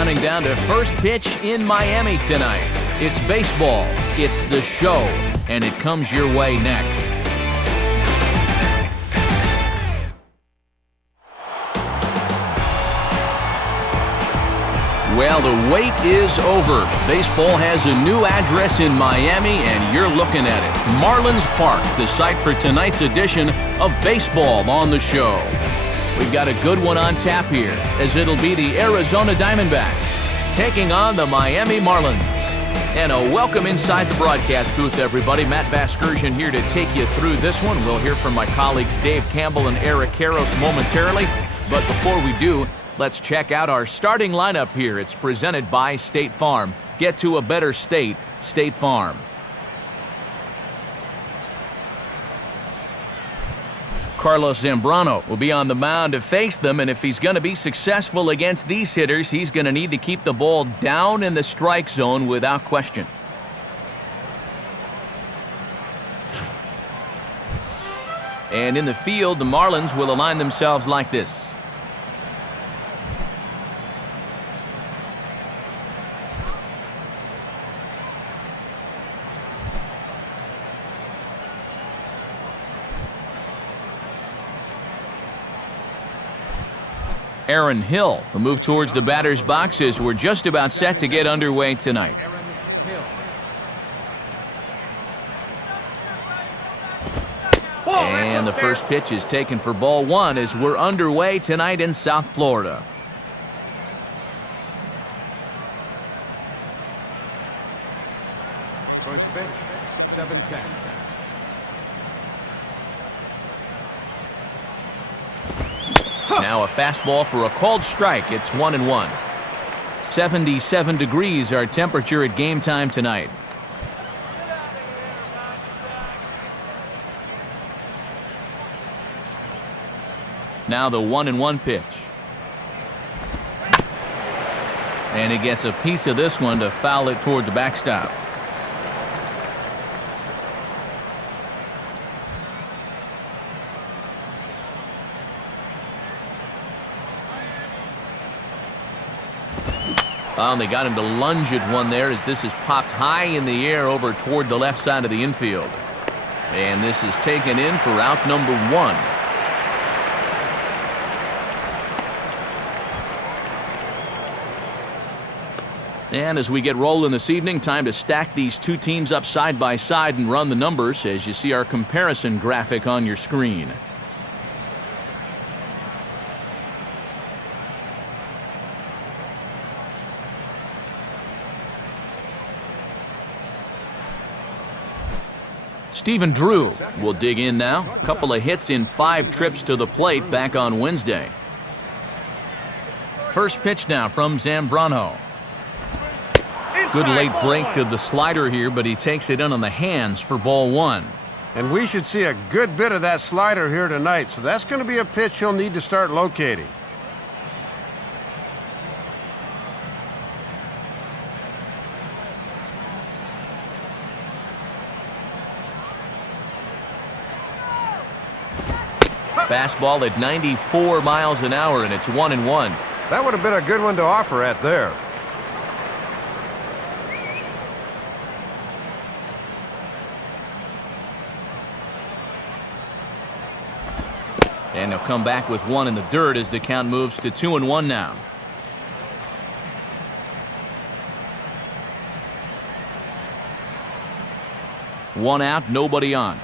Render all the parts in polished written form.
counting down to first pitch in Miami tonight. It's baseball, it's the show, and it comes your way next. Well, the wait is over. Baseball has a new address in Miami, and you're looking at it. Marlins Park, the site for tonight's edition of Baseball on the Show. We've got a good one on tap here, as it'll be the Arizona Diamondbacks taking on the Miami Marlins. And a welcome inside the broadcast booth, everybody. Matt Vasgersian here to take you through this one. We'll hear from my colleagues Dave Campbell and Eric Karros momentarily. But before we do, let's check out our starting lineup here. It's presented by State Farm. Get to a better state, State Farm. Carlos Zambrano will be on the mound to face them, and if he's going to be successful against these hitters, he's going to need to keep the ball down in the strike zone without question. And in the field, the Marlins will align themselves like this. Aaron Hill will move towards the batter's box as we're just about set to get underway tonight. And the first pitch is taken for ball one as we're underway tonight in South Florida. First pitch, 7-10. Now a fastball for a called strike. It's 1-1. 77 degrees our temperature at game time tonight. Now the 1-1 pitch. And he gets a piece of this one to foul it toward the backstop. Oh, and they got him to lunge at one there as this is popped high in the air over toward the left side of the infield. And this is taken in for out number one. And as we get rolling this evening, time to stack these two teams up side by side and run the numbers as you see our comparison graphic on your screen. Stephen Drew will dig in now. A couple of hits in 5 trips to the plate back on Wednesday. First pitch now from Zambrano. Good late break to the slider here, but he takes it in on the hands for ball one. And we should see a good bit of that slider here tonight, so that's going to be a pitch he'll need to start locating. Fastball at 94 miles an hour, and it's 1-1. That would have been a good one to offer at there. And he'll come back with one in the dirt as the count moves to 2-1 now. One out, nobody on.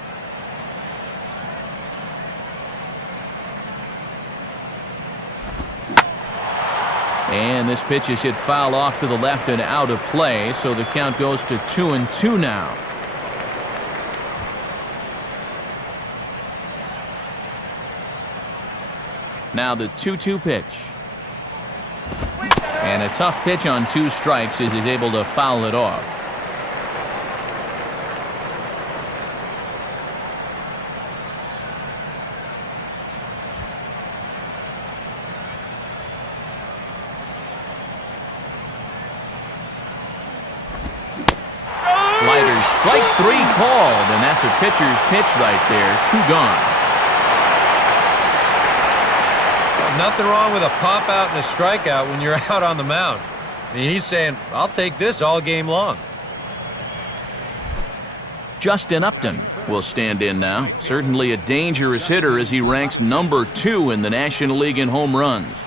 And this pitch is hit foul off to the left and out of play, so the count goes to 2-2 now. Now the 2-2 pitch. And a tough pitch on 2 strikes as he's able to foul it off. Sliders, strike 3 called, and that's a pitcher's pitch right there. 2 gone. Nothing wrong with a pop out and a strikeout when you're out on the mound. And he's saying, I'll take this all game long. Justin Upton will stand in now. Certainly a dangerous hitter as he ranks number 2 in the National League in home runs.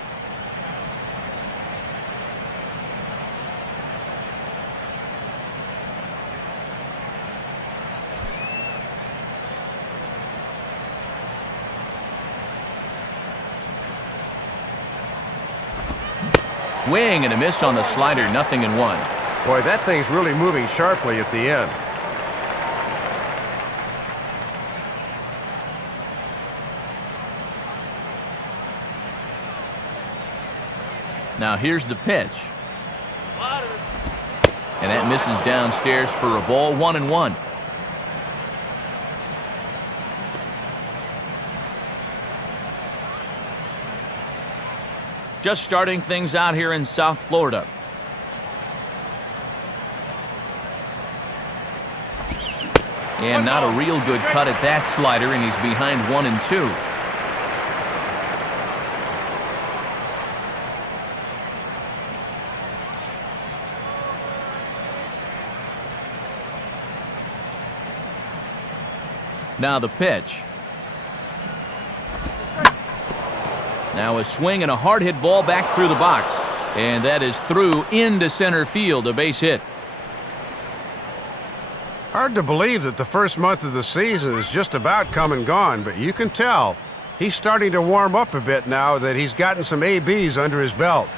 Swing and a miss on the slider, 0-1. Boy, that thing's really moving sharply at the end. Now here's the pitch. And that misses downstairs for a ball, 1-1. Just starting things out here in South Florida. And not a real good cut at that slider, and he's behind 1-2. Now the pitch. Now a swing and a hard hit ball back through the box. And that is through into center field, a base hit. Hard to believe that the first month of the season is just about come and gone, but you can tell he's starting to warm up a bit now that he's gotten some ABs under his belt.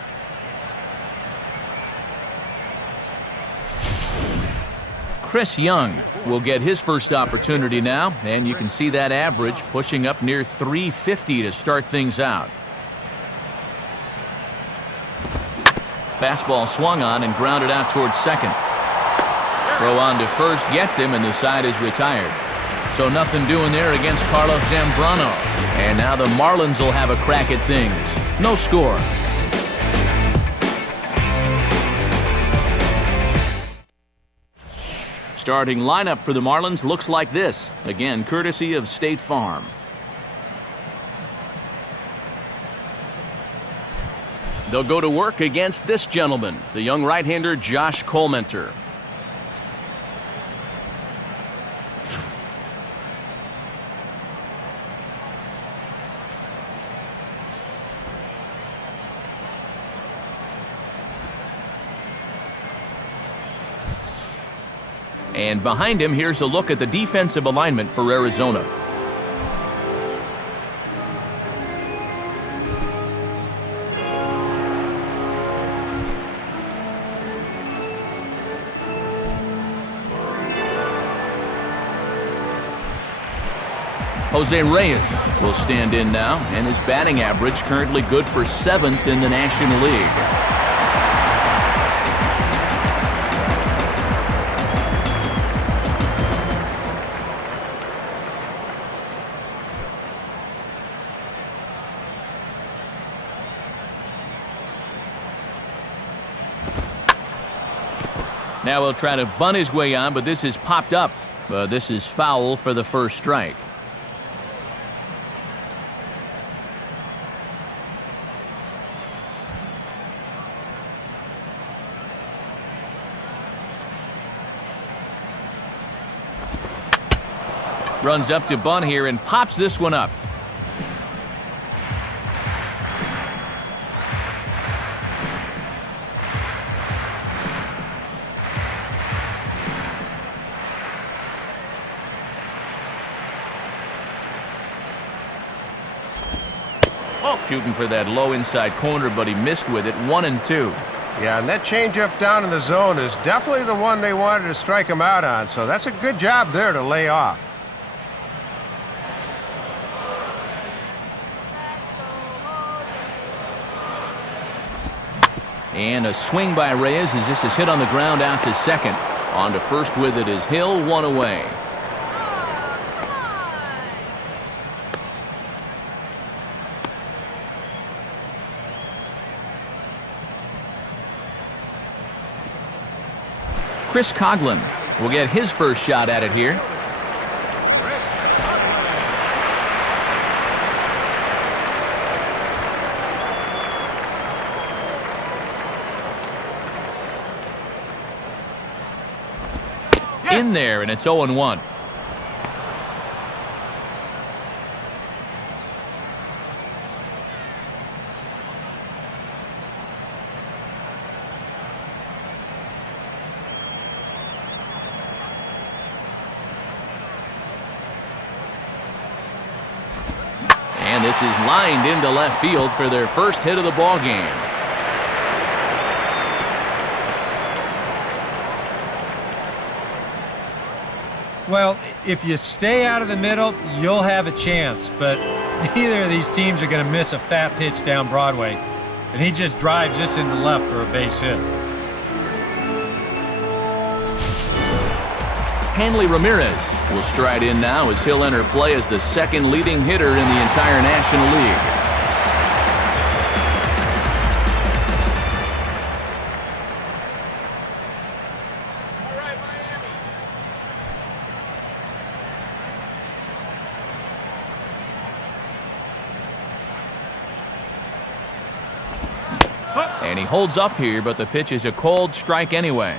Chris Young will get his first opportunity now, and you can see that average pushing up near 350 to start things out. Fastball swung on and grounded out towards second. Throw on to first gets him, and the side is retired. So nothing doing there against Carlos Zambrano. And now the Marlins will have a crack at things. No score. Starting lineup for the Marlins looks like this. Again, courtesy of State Farm. They'll go to work against this gentleman, the young right-hander Josh Colementor. And behind him, here's a look at the defensive alignment for Arizona. Jose Reyes will stand in now, and his batting average currently good for 7th in the National League. Now he'll try to bunt his way on, but this is popped up. This is foul for the first strike. Runs up to bunt here and pops this one up. Shooting for that low inside corner, but he missed with it. 1-2. Yeah, and that changeup down in the zone is definitely the one they wanted to strike him out on, so that's a good job there to lay off. And a swing by Reyes as this is hit on the ground out to second. On to first with it is Hill, one away. Chris Coughlin will get his first shot at it here. In there, and it's 0-1. And this is lined into left field for their first hit of the ball game. Well, if you stay out of the middle, you'll have a chance, but neither of these teams are going to miss a fat pitch down Broadway, and he just drives this into left for a base hit. Hanley Ramirez will stride in now as he'll enter play as the second leading hitter in the entire National League. And he holds up here, but the pitch is a cold strike anyway.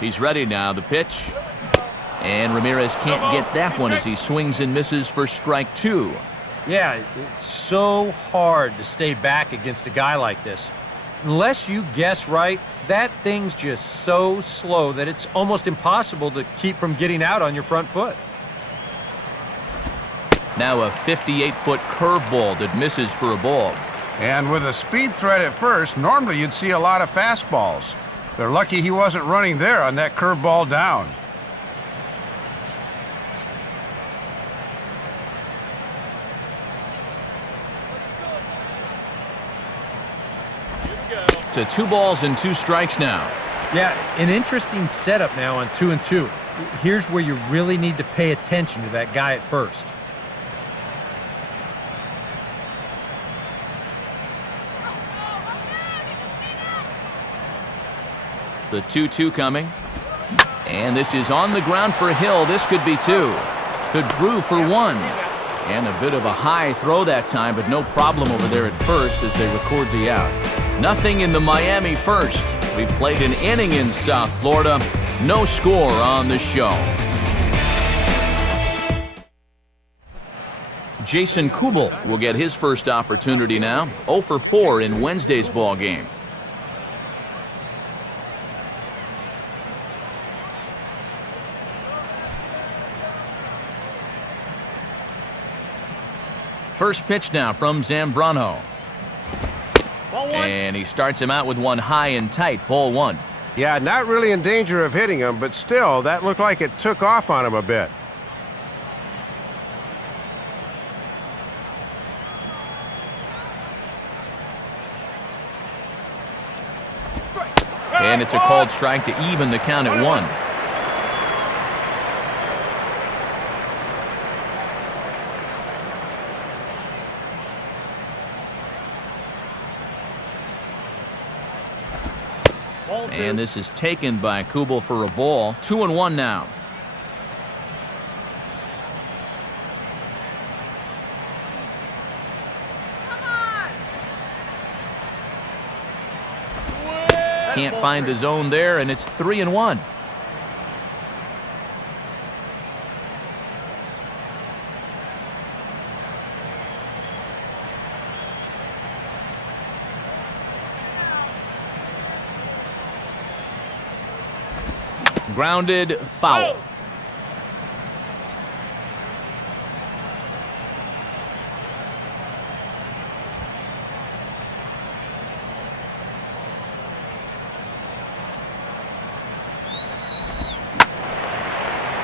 He's ready now, the pitch. And Ramirez can't get that one as he swings and misses for strike 2. Yeah, it's so hard to stay back against a guy like this. Unless you guess right, that thing's just so slow that it's almost impossible to keep from getting out on your front foot. Now a 58-foot curveball that misses for a ball. And with a speed threat at first, normally you'd see a lot of fastballs. They're lucky he wasn't running there on that curveball down. To 2 balls and 2 strikes now. Yeah, an interesting setup now on 2-2. Here's where you really need to pay attention to that guy at first. The 2-2 coming. And this is on the ground for Hill. This could be 2. To Drew for 1. And a bit of a high throw that time, but no problem over there at first as they record the out. Nothing in the Miami first. We played an inning in South Florida. No score on the show. Jason Kubel will get his first opportunity now. 0 for 4 in Wednesday's ball game. First pitch now from Zambrano. And he starts him out with one high and tight, ball 1. Yeah, not really in danger of hitting him, but still, that looked like it took off on him a bit. And it's a called strike to even the count at 1. And this is taken by Kubel for a ball. 2-1 now. Can't find the zone there, and it's 3-1. Grounded, foul.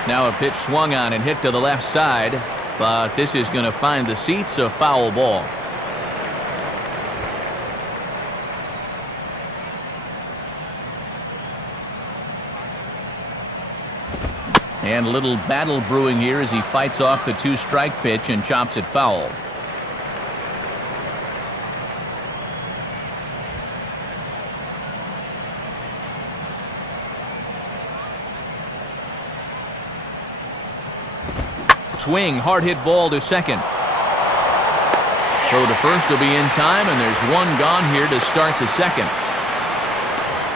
Now a pitch swung on and hit to the left side, but this is going to find the seats, a foul ball. And a little battle brewing here as he fights off the 2-strike pitch and chops it foul. Swing, hard hit ball to second. Throw to first will be in time, and there's one gone here to start the second.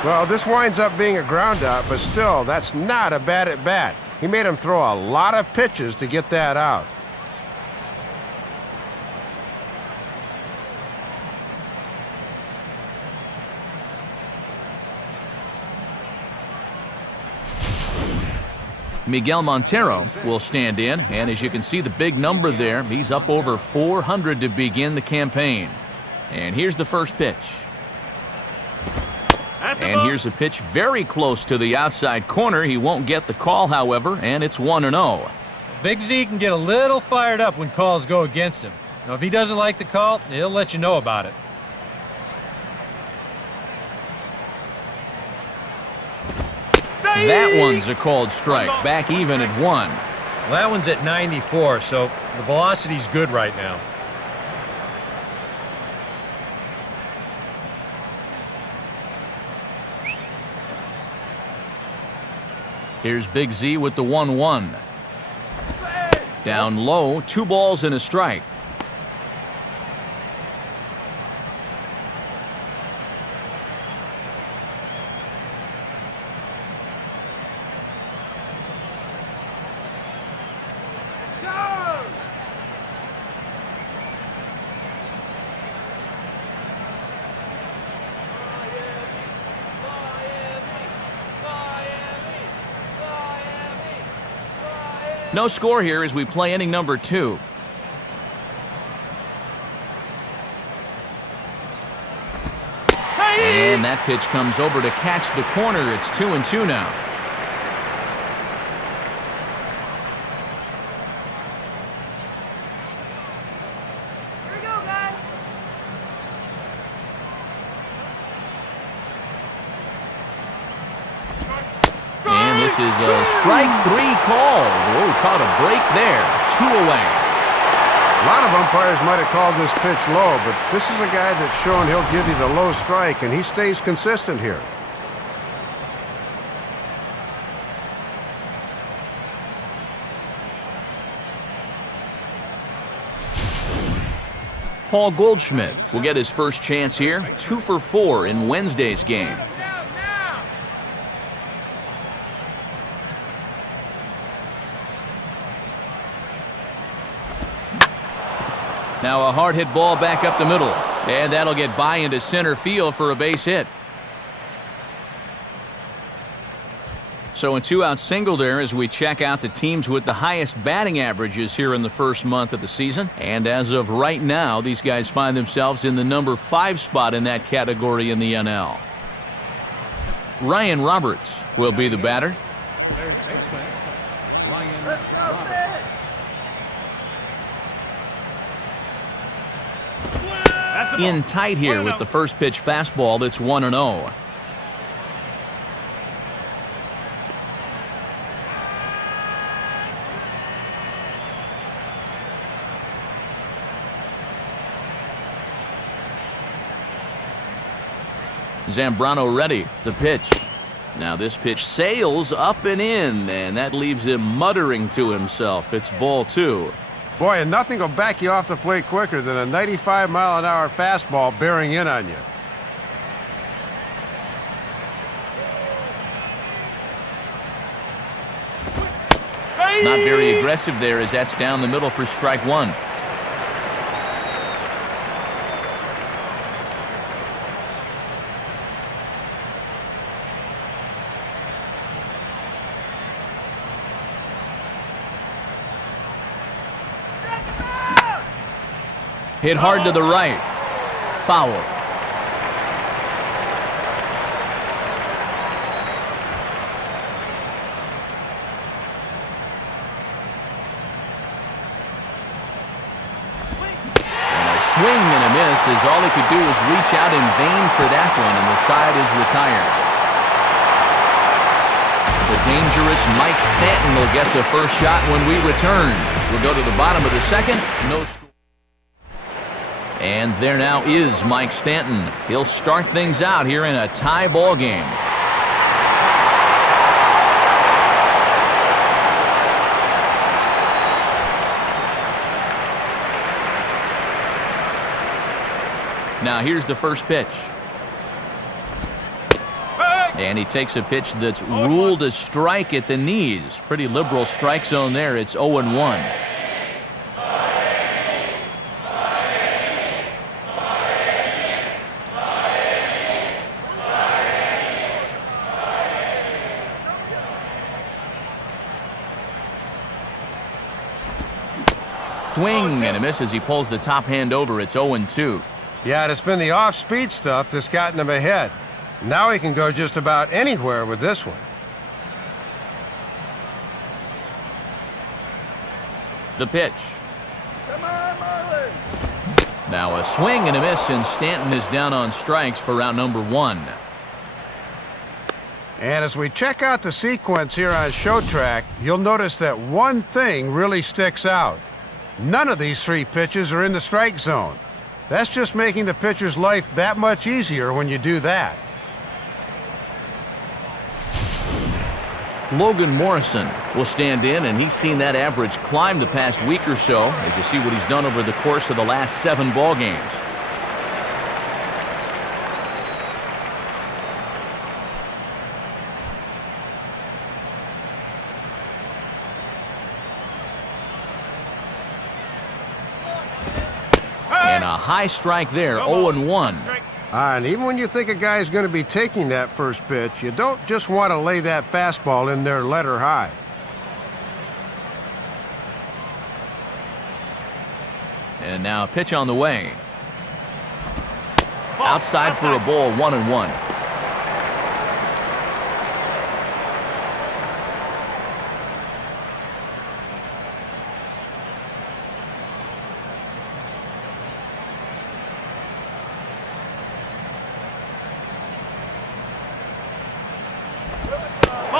Well, this winds up being a ground out, but still, that's not a bad at bat. He made him throw a lot of pitches to get that out. Miguel Montero will stand in, and as you can see the big number there, he's up over 400 to begin the campaign. And here's the first pitch. And here's a pitch very close to the outside corner. He won't get the call, however, and it's 1-0. Big Z can get a little fired up when calls go against him. Now, if he doesn't like the call, he'll let you know about it. That one's a called strike. Back even at 1. Well, that one's at 94, so the velocity's good right now. Here's Big Z with the 1-1. Down low, 2 balls and a strike. No score here as we play inning number 2. And that pitch comes over to catch the corner. It's 2-2 now. Here we go, guys. And this is a strike 3 call. Oh, caught a break there. 2 away. A lot of umpires might have called this pitch low, but this is a guy that's shown he'll give you the low strike, and he stays consistent here. Paul Goldschmidt will get his first chance here. 2 for 4 in Wednesday's game. Now a hard hit ball back up the middle, and that'll get by into center field for a base hit. So a 2-out single there as we check out the teams with the highest batting averages here in the first month of the season. And as of right now, these guys find themselves in the number 5 spot in that category in the NL. Ryan Roberts will be the batter. Third baseman, Ryan Roberts. In tight here with the first pitch fastball that's 1-0. Zambrano ready. The pitch. Now this pitch sails up and in, and that leaves him muttering to himself. It's ball 2. Boy, and nothing will back you off the plate quicker than a 95-mile-an-hour fastball bearing in on you. Not very aggressive there as that's down the middle for strike 1. Hit hard to the right. Foul. Swing and a miss as all he could do was reach out in vain for that one, and the side is retired. The dangerous Mike Stanton will get the first shot when we return. We'll go to the bottom of the second. No score. And there now is Mike Stanton. He'll start things out here in a tie ball game. Now here's the first pitch. And he takes a pitch that's ruled a strike at the knees. Pretty liberal strike zone there. It's 0-1. Swing and a miss as he pulls the top hand over. It's 0-2. Yeah, and it's been the off-speed stuff that's gotten him ahead. Now he can go just about anywhere with this one. The pitch. Come on, Marlins! Now a swing and a miss, and Stanton is down on strikes for round number 1. And as we check out the sequence here on Show Track, you'll notice that one thing really sticks out. None of these 3 pitches are in the strike zone. That's just making the pitcher's life that much easier when you do that. Logan Morrison will stand in, and he's seen that average climb the past week or so as you see what he's done over the course of the last 7 ball games. And a high strike there, 0-1. And even when you think a guy's going to be taking that first pitch, you don't just want to lay that fastball in there letter high. And now a pitch on the way. Outside for a ball, 1-1.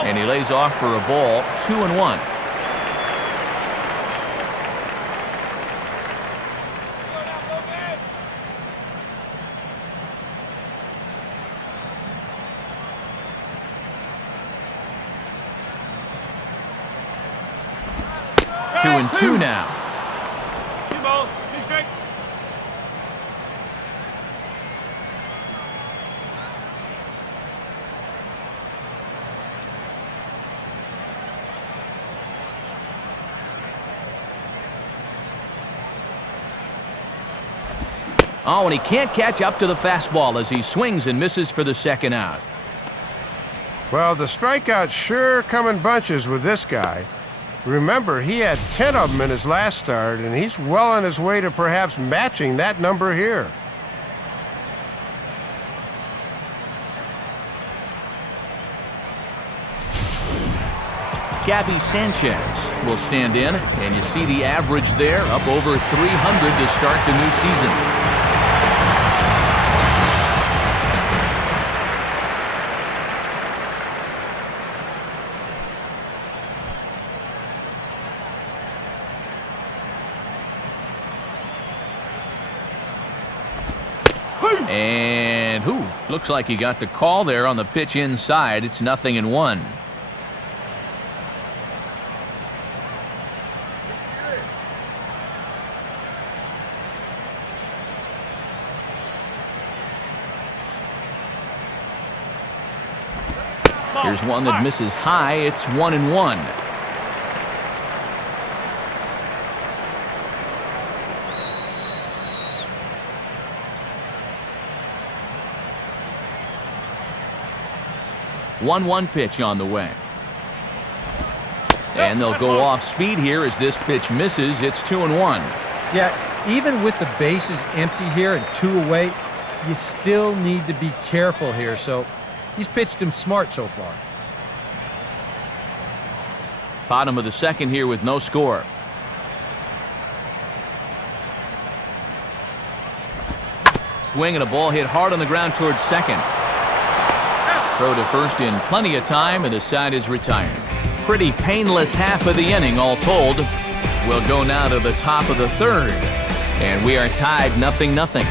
And he lays off for a ball, 2-1. Two and two now. 2 balls, 2 strikes. Oh, and he can't catch up to the fastball as he swings and misses for the second out. Well, the strikeouts sure come in bunches with this guy. Remember, he had 10 of them in his last start, and he's well on his way to perhaps matching that number here. Gabby Sanchez will stand in, and you see the average there, up over 300 to start the new season. And looks like he got the call there on the pitch inside. It's 0-1. Here's one that misses high. It's 1-1. One pitch on the way. And they'll go off speed here as this pitch misses. It's 2-1. Yeah, even with the bases empty here and 2 away, you still need to be careful here. So he's pitched him smart so far. Bottom of the second here with no score. Swing and a ball hit hard on the ground towards second. Throw to first in plenty of time, and the side is retired. pretty painless half of the inning all told. We'll go now to the top of the third, and we are tied 0-0.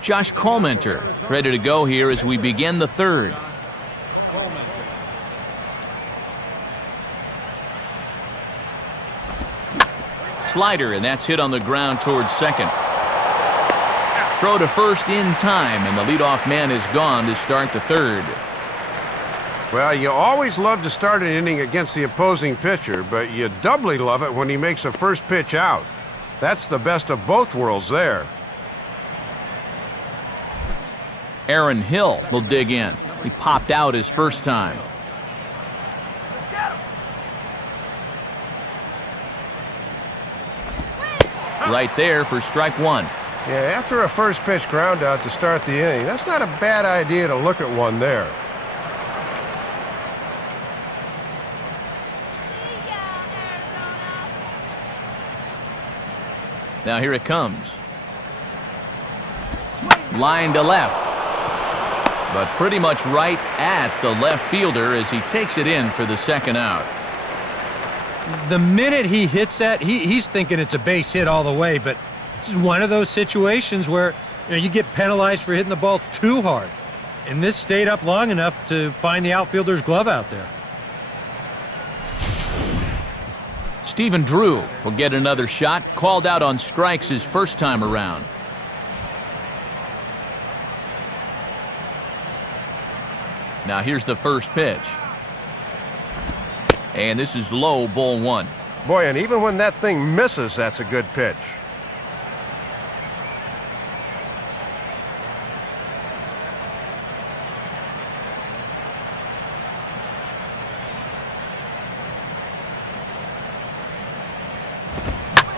Josh Colmenter is ready to go here as we begin the third. Slider, and that's hit on the ground towards second. Throw to first in time, and the leadoff man is gone to start the third. Well, you always love to start an inning against the opposing pitcher, but you doubly love it when he makes a first pitch out. That's the best of both worlds there. Aaron Hill will dig in. He popped out his first time. Right there for strike one. Yeah, after a first pitch ground out to start the inning, that's not a bad idea to look at one there. Now here it comes. Line to left. But pretty much right at the left fielder as he takes it in for the second out. The minute he hits that, he's thinking it's a base hit all the way, but it's one of those situations where you get penalized for hitting the ball too hard. And this stayed up long enough to find the outfielder's glove out there. Stephen Drew will get another shot, called out on strikes his first time around. Now here's the first pitch. And this is low, ball one. Boy, and even when that thing misses, that's a good pitch.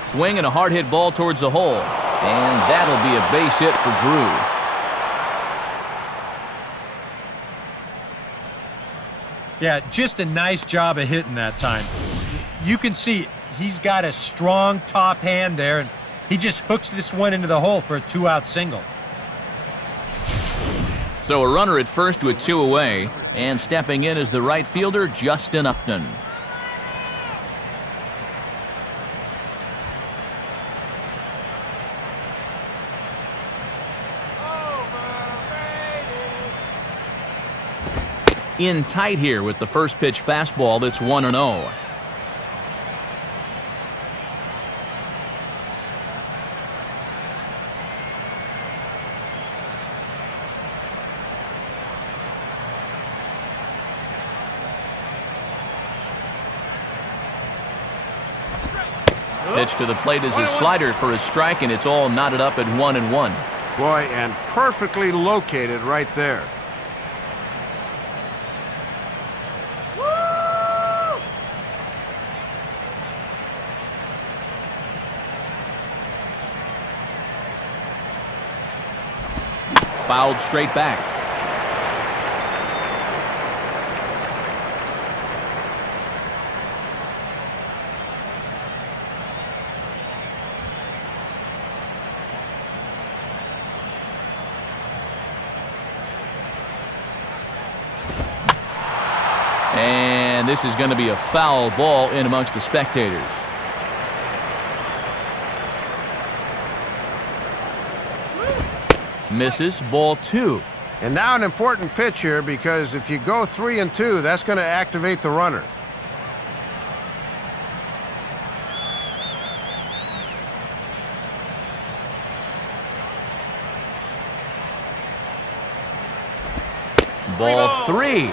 Swing and a hard hit ball towards the hole. And that'll be a base hit for Drew. Yeah, just a nice job of hitting that time. You can see he's got a strong top hand there, and he just hooks this one into the hole for a two-out single. So a runner at first with two away, and stepping in is the right fielder, Justin Upton. In tight here with the first pitch fastball that's 1-0. Pitch to the plate is a slider for a strike, and it's all knotted up at 1-1. Boy, and perfectly located right there. Fouled straight back. And this is going to be a foul ball in amongst the spectators. Misses, ball two. And now an important pitch here, because if you go 3-2, that's going to activate the runner. Ball three.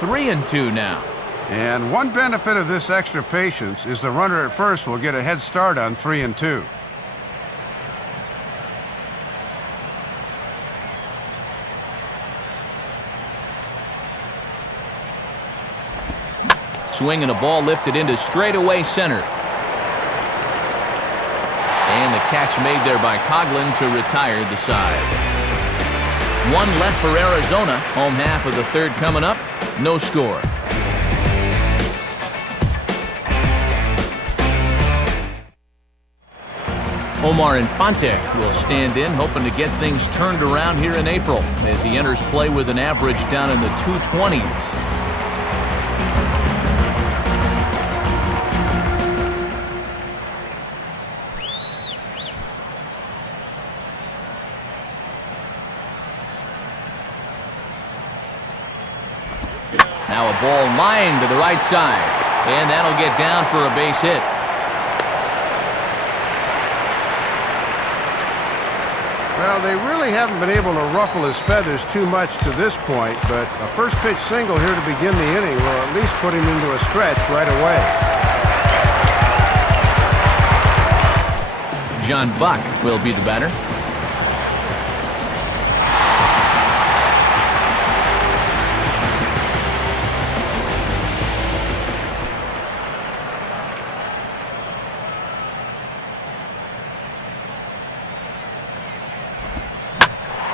3-2 now. And one benefit of this extra patience is the runner at first will get a head start on 3-2. Swing and a ball lifted into straightaway center. And the catch made there by Coughlin to retire the side. One left for Arizona. Home half of the third coming up. No score. Omar Infante will stand in, hoping to get things turned around here in April as he enters play with an average down in the 220s. Now a ball lined to the right side, and that'll get down for a base hit. Well, they really haven't been able to ruffle his feathers too much to this point, but a first pitch single here to begin the inning will at least put him into a stretch right away. John Buck will be the batter.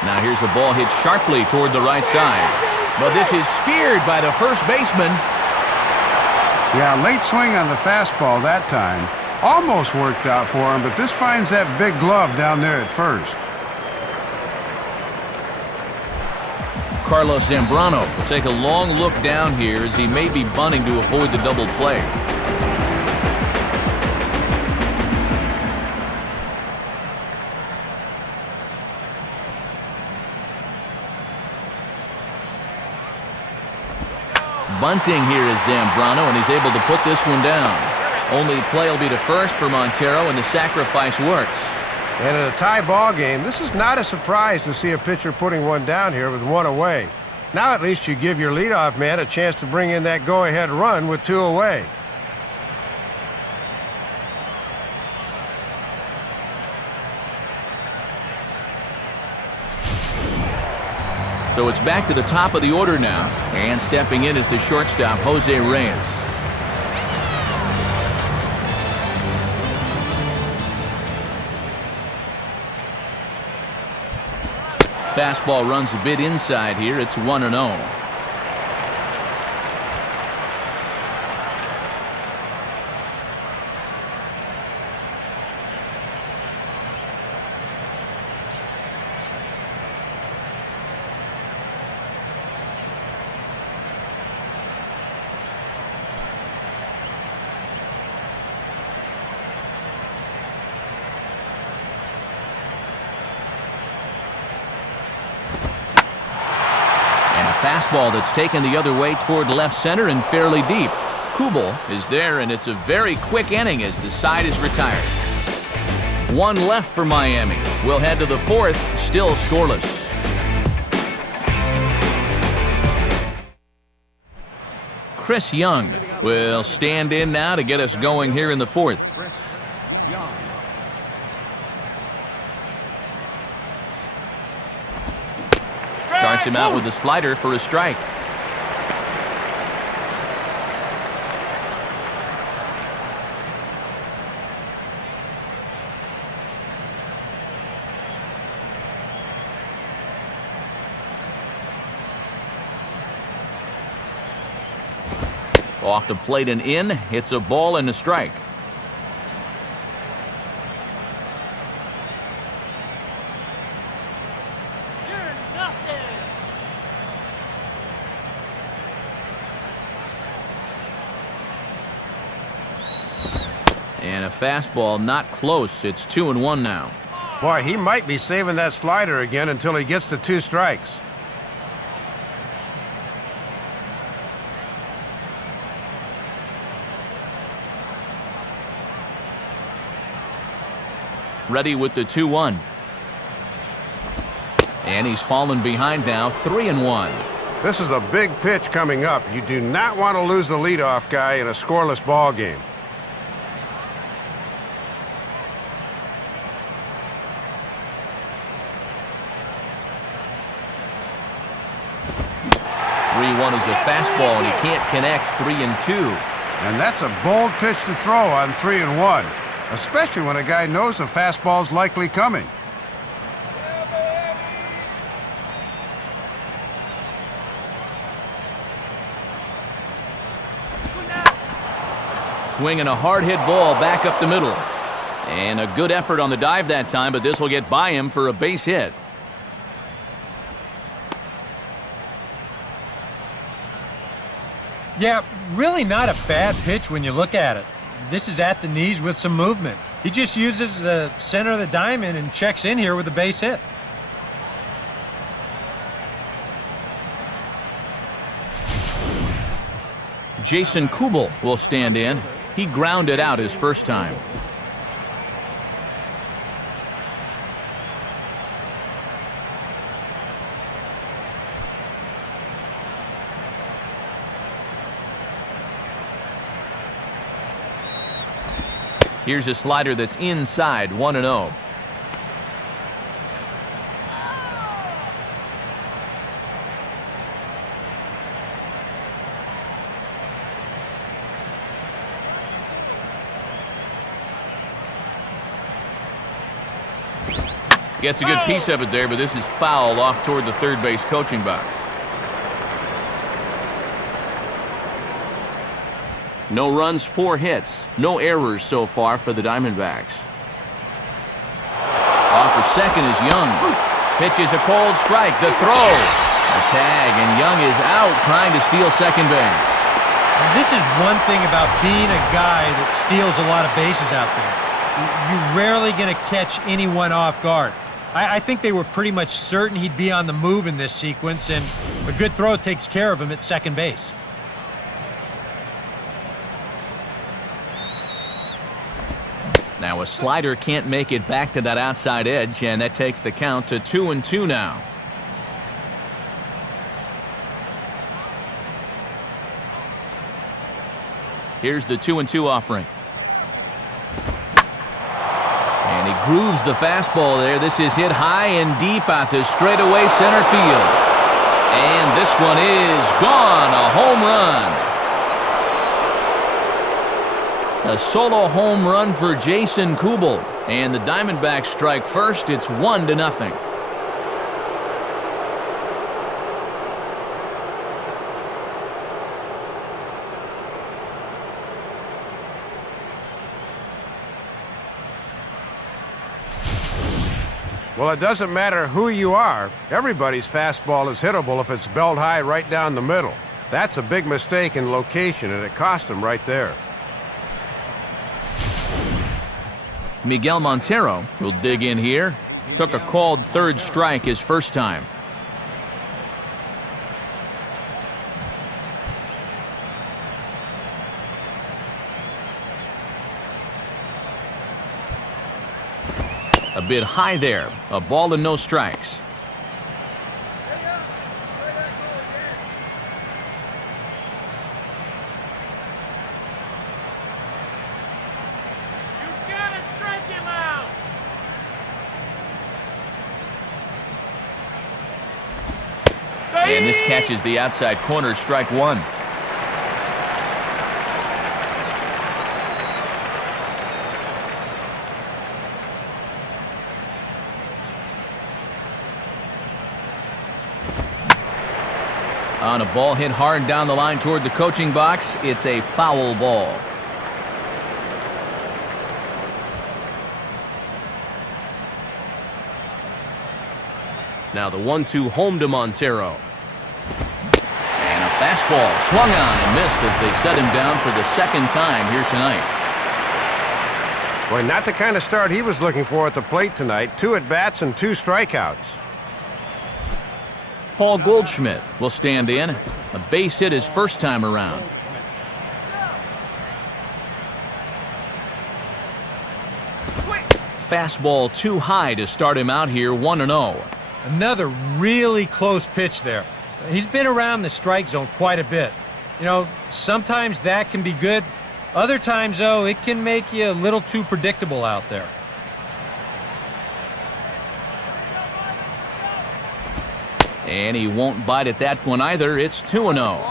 Now here's a ball hit sharply toward the right side. But this is speared by the first baseman. Yeah, late swing on the fastball that time. Almost worked out for him, but this finds that big glove down there at first. Carlos Zambrano will take a long look down here as he may be bunting to avoid the double play. Bunting here is Zambrano, and he's able to put this one down. Only play will be to first for Montero, and the sacrifice works. And in a tie ball game, this is not a surprise to see a pitcher putting one down here with one away. Now at least you give your leadoff man a chance to bring in that go-ahead run with two away. So it's back to the top of the order now, and stepping in is the shortstop, Jose Reyes. Fastball runs a bit inside here. It's 1-0. Fastball that's taken the other way toward left center and fairly deep. Kubel is there, and it's a very quick inning as the side is retired. One left for Miami. We'll head to the fourth, still scoreless. Chris Young will stand in now to get us going here in the fourth. Starts him out with a slider for a strike. Off the plate and in. It's a ball and a strike. And a fastball not close. It's 2-1 now. Boy, he might be saving that slider again until he gets to two strikes. Ready with the 2-1. And he's fallen behind now, 3-1. This is a big pitch coming up. You do not want to lose the leadoff guy in a scoreless ball game. Is a fastball, and he can't connect. 3-2. And that's a bold pitch to throw on 3-1, especially when a guy knows the fastball's likely coming. Swinging a hard hit ball back up the middle. And a good effort on the dive that time, but this will get by him for a base hit. Yeah, really not a bad pitch when you look at it. This is at the knees with some movement. He just uses the center of the diamond and checks in here with a base hit. Jason Kubel will stand in. He grounded out his first time. Here's a slider that's inside, 1-0. Gets a good piece of it there, but this is foul off toward the third base coaching box. No runs, 4 hits. No errors so far for the Diamondbacks. Off for second is Young. Pitches a cold strike. The throw. A tag, and Young is out trying to steal second base. This is one thing about being a guy that steals a lot of bases out there. You're rarely going to catch anyone off guard. I think they were pretty much certain he'd be on the move in this sequence, and a good throw takes care of him at second base. Now a slider can't make it back to that outside edge, and that takes the count to 2-2 now. Here's the 2-2 offering. And he grooves the fastball there. This is hit high and deep out to straightaway center field. And this one is gone, a home run. A solo home run for Jason Kubel. And the Diamondbacks strike first. It's 1-0. Well, it doesn't matter who you are. Everybody's fastball is hittable if it's belt high right down the middle. That's a big mistake in location, and it cost him right there. Miguel Montero will dig in here. Took a called third strike his first time. A bit high there. A ball and no strikes. And this catches the outside corner, strike one. On a ball hit hard down the line toward the coaching box, it's a foul ball. Now the 1-2 home to Montero. And a fastball swung on and missed as they set him down for the second time here tonight. Boy, not the kind of start he was looking for at the plate tonight. 2 at-bats and 2 strikeouts. Paul Goldschmidt will stand in. A base hit his first time around. Fastball too high to start him out here, 1-0. Another really close pitch there. He's been around the strike zone quite a bit. You know, sometimes that can be good. Other times, though, it can make you a little too predictable out there. And he won't bite at that one either. It's 2-0.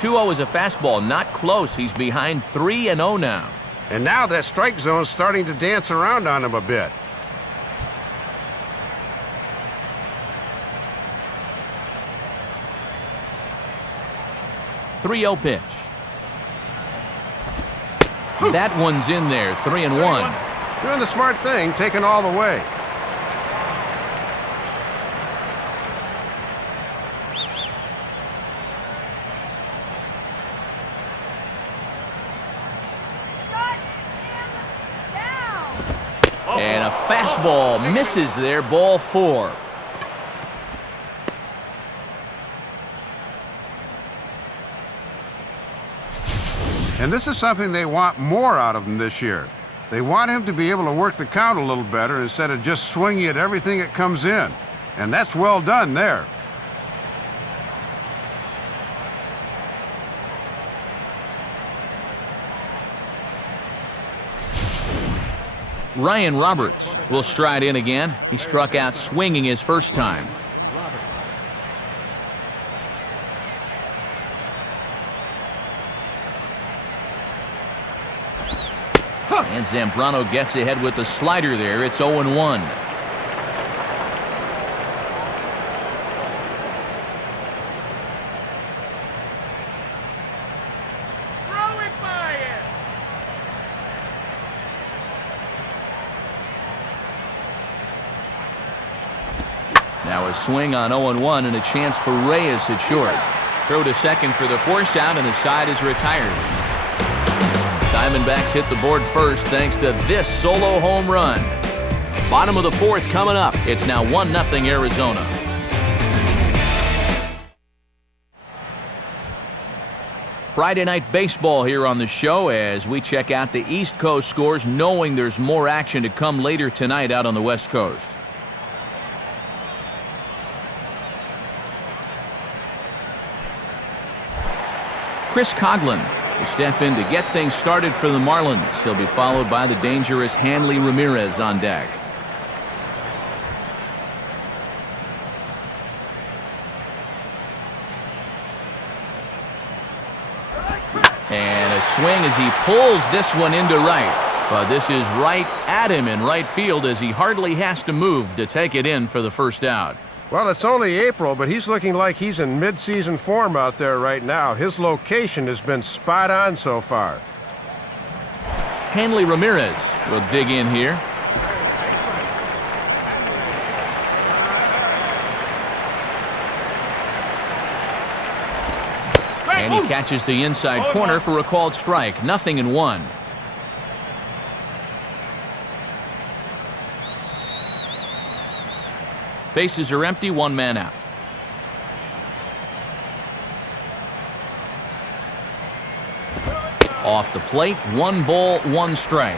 Two-0 is a fastball, not close. He's behind 3-0 now. And now that strike zone's starting to dance around on him a bit. Three-zero pitch. That one's in there, 3-1. Doing the smart thing, taking all the way. And a fastball misses there, ball 4. And this is something they want more out of him this year. They want him to be able to work the count a little better instead of just swinging at everything that comes in. And that's well done there. Ryan Roberts will stride in again. He struck out swinging his first time. And Zambrano gets ahead with the slider there. It's 0-1. Now a swing on 0-1 and a chance for Reyes at short. Throw to second for the force out, and the side is retired. Diamondbacks hit the board first thanks to this solo home run. Bottom of the fourth coming up. It's now 1-0 Arizona. Friday night baseball here on the show as we check out the East Coast scores, knowing there's more action to come later tonight out on the West Coast. Chris Coghlan will step in to get things started for the Marlins. He'll be followed by the dangerous Hanley Ramirez on deck. And a swing as he pulls this one into right. But this is right at him in right field as he hardly has to move to take it in for the first out. Well, it's only April, but he's looking like he's in mid-season form out there right now. His location has been spot on so far. Hanley Ramirez will dig in here. And he catches the inside corner for a called strike. 0-1. Bases are empty, one man out. Off the plate, 1 ball, 1 strike.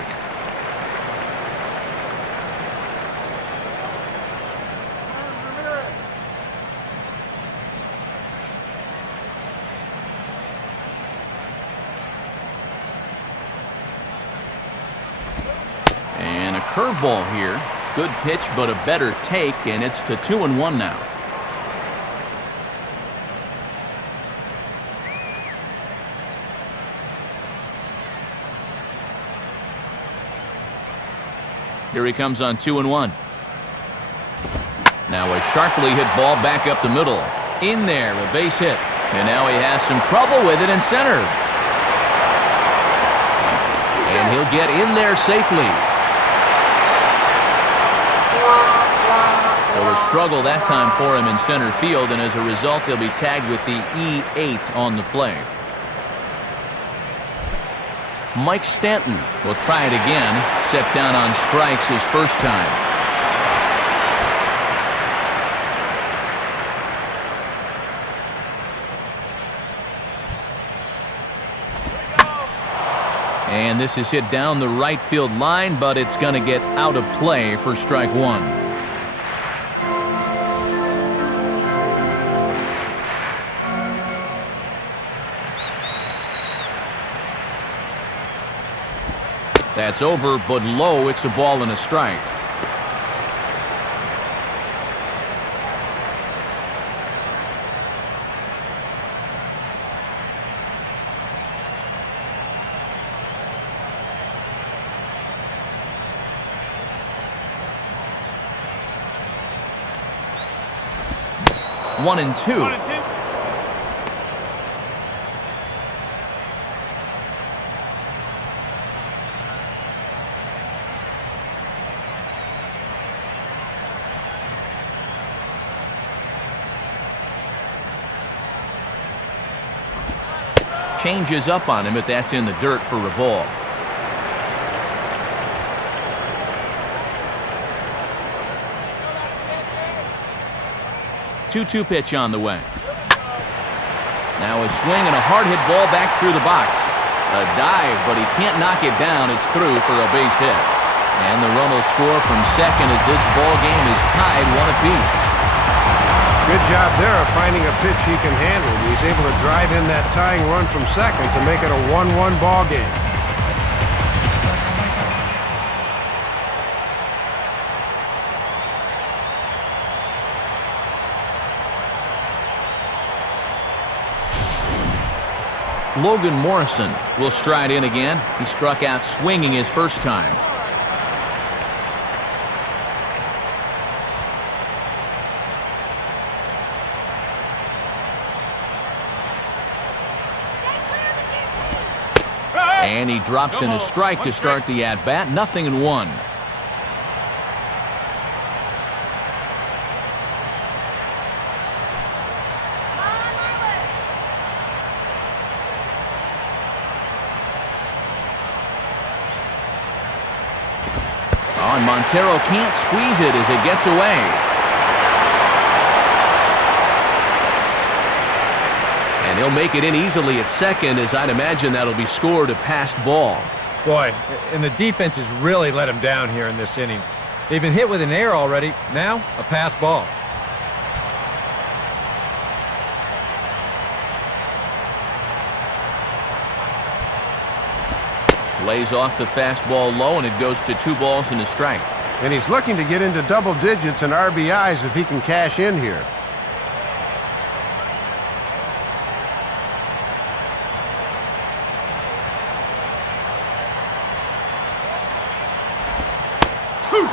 And a curveball here. Good pitch, but a better take, and it's to 2-1 now. Here he comes on 2-1. Now a sharply hit ball back up the middle. In there, a base hit. And now he has some trouble with it in center. And he'll get in there safely. So a struggle that time for him in center field, and as a result, he'll be tagged with the E8 on the play. Mike Stanton will try it again. Set down on strikes his first time. And this is hit down the right field line, but it's going to get out of play for strike 1. That's over, but low. It's a ball and a strike. 1-2. 1-2. Changes up on him, but that's in the dirt for a ball. 2-2 pitch on the way. Now a swing and a hard hit ball back through the box. A dive, but he can't knock it down. It's through for a base hit. And the run will score from second as this ball game is tied 1 apiece. Good job there of finding a pitch he can handle. He's able to drive in that tying run from second to make it a 1-1 ball game. Logan Morrison will stride in again. He struck out swinging his first time. And he drops in a strike to start the at-bat. 0-1. Oh, and Montero can't squeeze it as it gets away. And he'll make it in easily at second, as I'd imagine that'll be scored a passed ball. Boy, and the defense has really let him down here in this inning. They've been hit with an error already. Now, a pass ball. Lays off the fastball low, and it goes to 2 balls and a strike. And he's looking to get into double digits in RBIs if he can cash in here.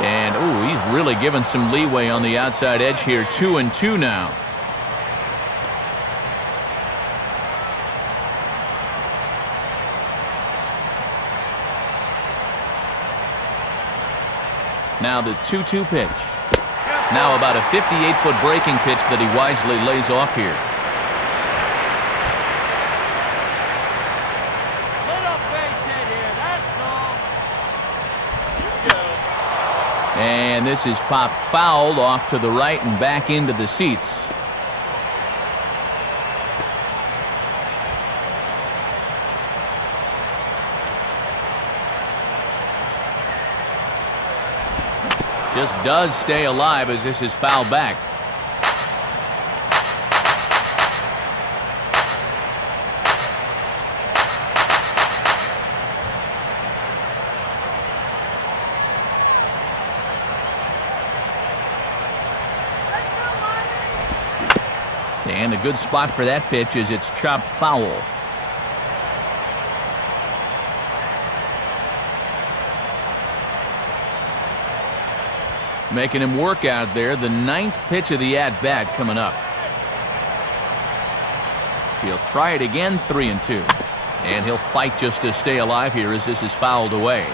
And, ooh, he's really given some leeway on the outside edge here. 2-2 now. Now the 2-2 pitch. Now about a 58-foot breaking pitch that he wisely lays off here. And this is popped fouled off to the right and back into the seats. Just does stay alive as this is fouled back. And a good spot for that pitch as it's chopped foul. Making him work out there. The 9th pitch of the at-bat coming up. He'll try it again, 3-2. And he'll fight just to stay alive here as this is fouled away.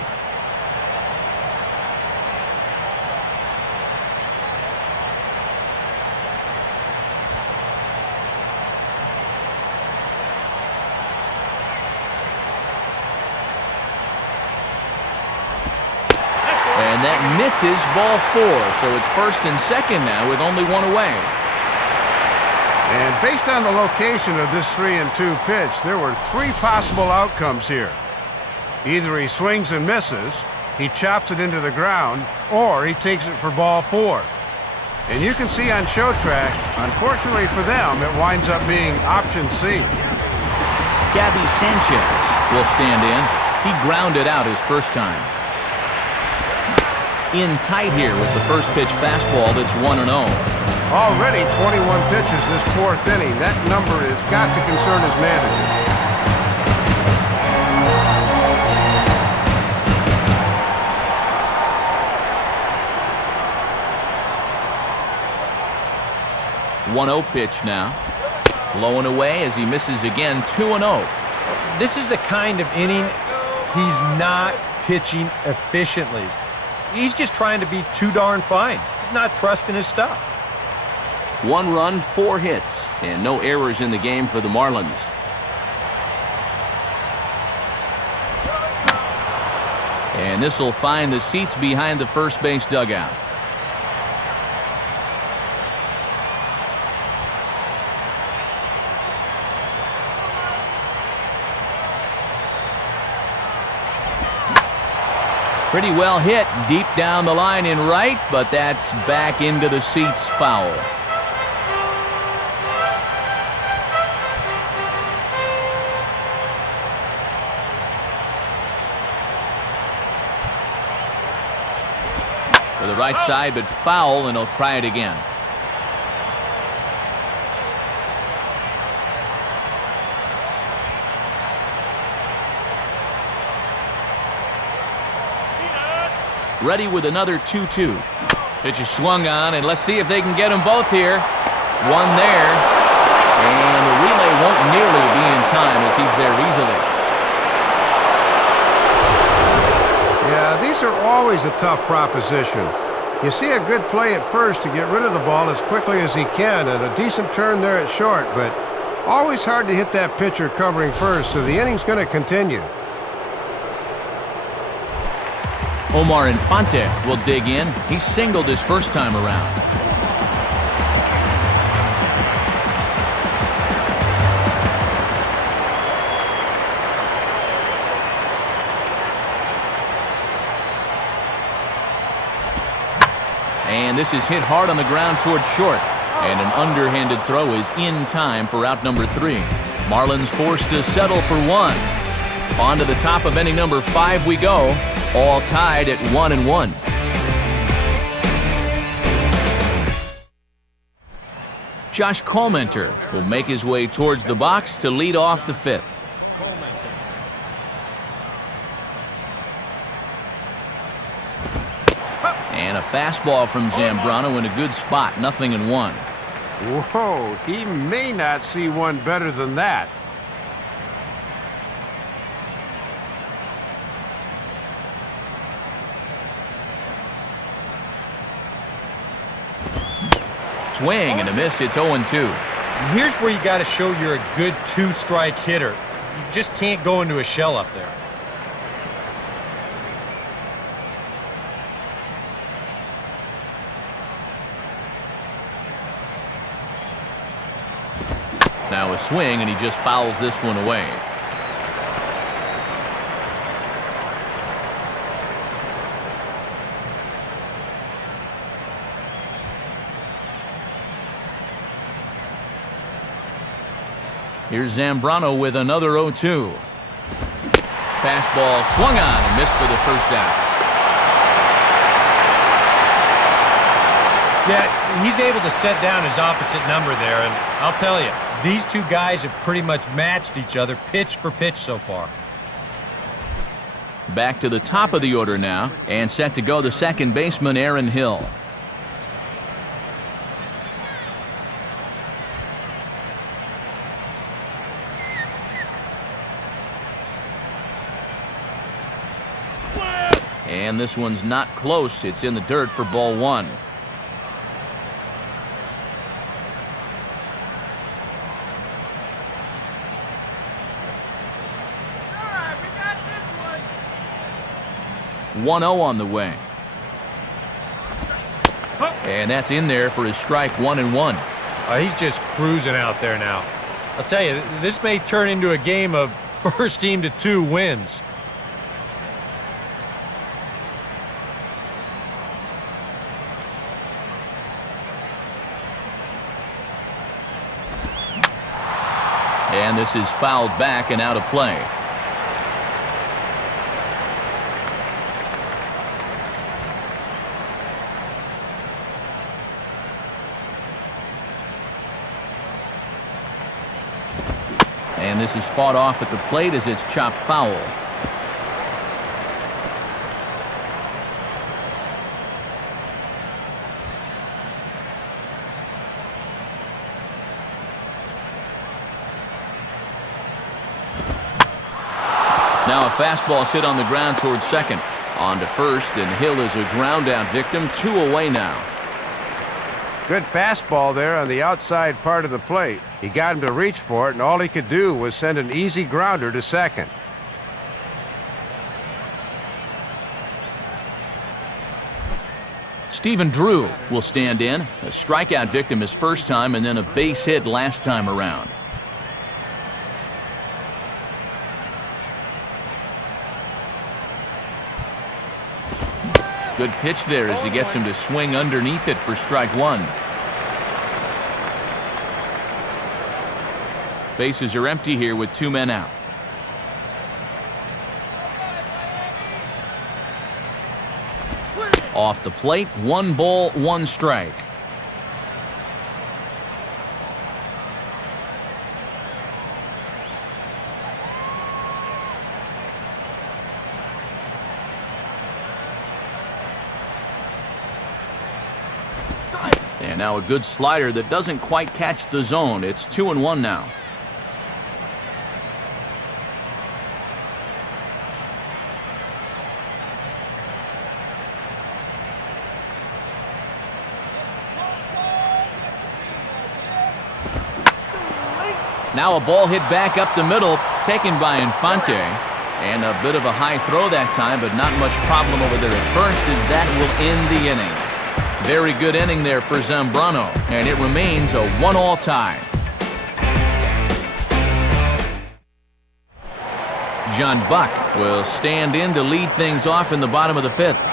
That misses, ball 4, so it's first and second now with only 1 away. And based on the location of this 3-2 pitch, there were 3 possible outcomes here. Either he swings and misses, he chops it into the ground, or he takes it for ball 4. And you can see on show track, unfortunately for them, it winds up being option C. Gabby Sanchez will stand in. He grounded out his first time. In tight here with the first pitch fastball that's 1-0. Already 21 pitches this 4th inning. That number has got to concern his manager. 1-0 pitch now. Blowing away as he misses again, 2-0. This is the kind of inning he's not pitching efficiently. He's just trying to be too darn fine. He's not trusting his stuff. 1 run, 4 hits, and no errors in the game for the Marlins. And this will find the seats behind the first base dugout. Pretty well hit deep down the line in right, but that's back into the seats, foul. To the right side, but foul, and he'll try it again. Ready with another 2-2. Pitch is swung on, and let's see if they can get them both here. One there, and the relay won't nearly be in time as he's there easily. Yeah, these are always a tough proposition. You see a good play at first to get rid of the ball as quickly as he can, and a decent turn there at short, but always hard to hit that pitcher covering first, so the inning's going to continue. Omar Infante will dig in. He singled his first time around. And this is hit hard on the ground towards short. And an underhanded throw is in time for out number 3. Marlins forced to settle for 1. On to the top of inning number 5 we go. All tied at 1-1. Josh Colmenter will make his way towards the box to lead off the 5th. And a fastball from Zambrano in a good spot, 0-1. Whoa, he may not see one better than that. Swing and a miss. It's 0-2. Here's where you got to show you're a good 2-strike hitter. You just can't go into a shell up there. Now a swing, and he just fouls this one away. Here's Zambrano with another 0-2. Fastball swung on and missed for the first out. Yeah, he's able to set down his opposite number there, and I'll tell you, these two guys have pretty much matched each other pitch for pitch so far. Back to the top of the order now, and set to go the second baseman, Aaron Hill. And this one's not close. It's in the dirt for ball 1. All right, we got this 1-0 on the way. And that's in there for his strike, 1-1. He's just cruising out there now. I'll tell you, this may turn into a game of first team to 2 wins. And this is fouled back and out of play. And this is fought off at the plate as it's chopped foul. Now a fastball hit on the ground towards second. On to first, and Hill is a ground out victim. 2 away now. Good fastball there on the outside part of the plate. He got him to reach for it, and all he could do was send an easy grounder to second. Stephen Drew will stand in. A strikeout victim his first time, and then a base hit last time around. Good pitch there as he gets him to swing underneath it for strike 1. Bases are empty here with 2 men out. Off the plate, 1 ball, 1 strike. And now a good slider that doesn't quite catch the zone. It's 2-1 now. Now a ball hit back up the middle, taken by Infante. And a bit of a high throw that time, but not much problem over there at first, as that will end the inning. Very good inning there for Zambrano, and it remains a 1-all tie. John Buck will stand in to lead things off in the bottom of the 5th.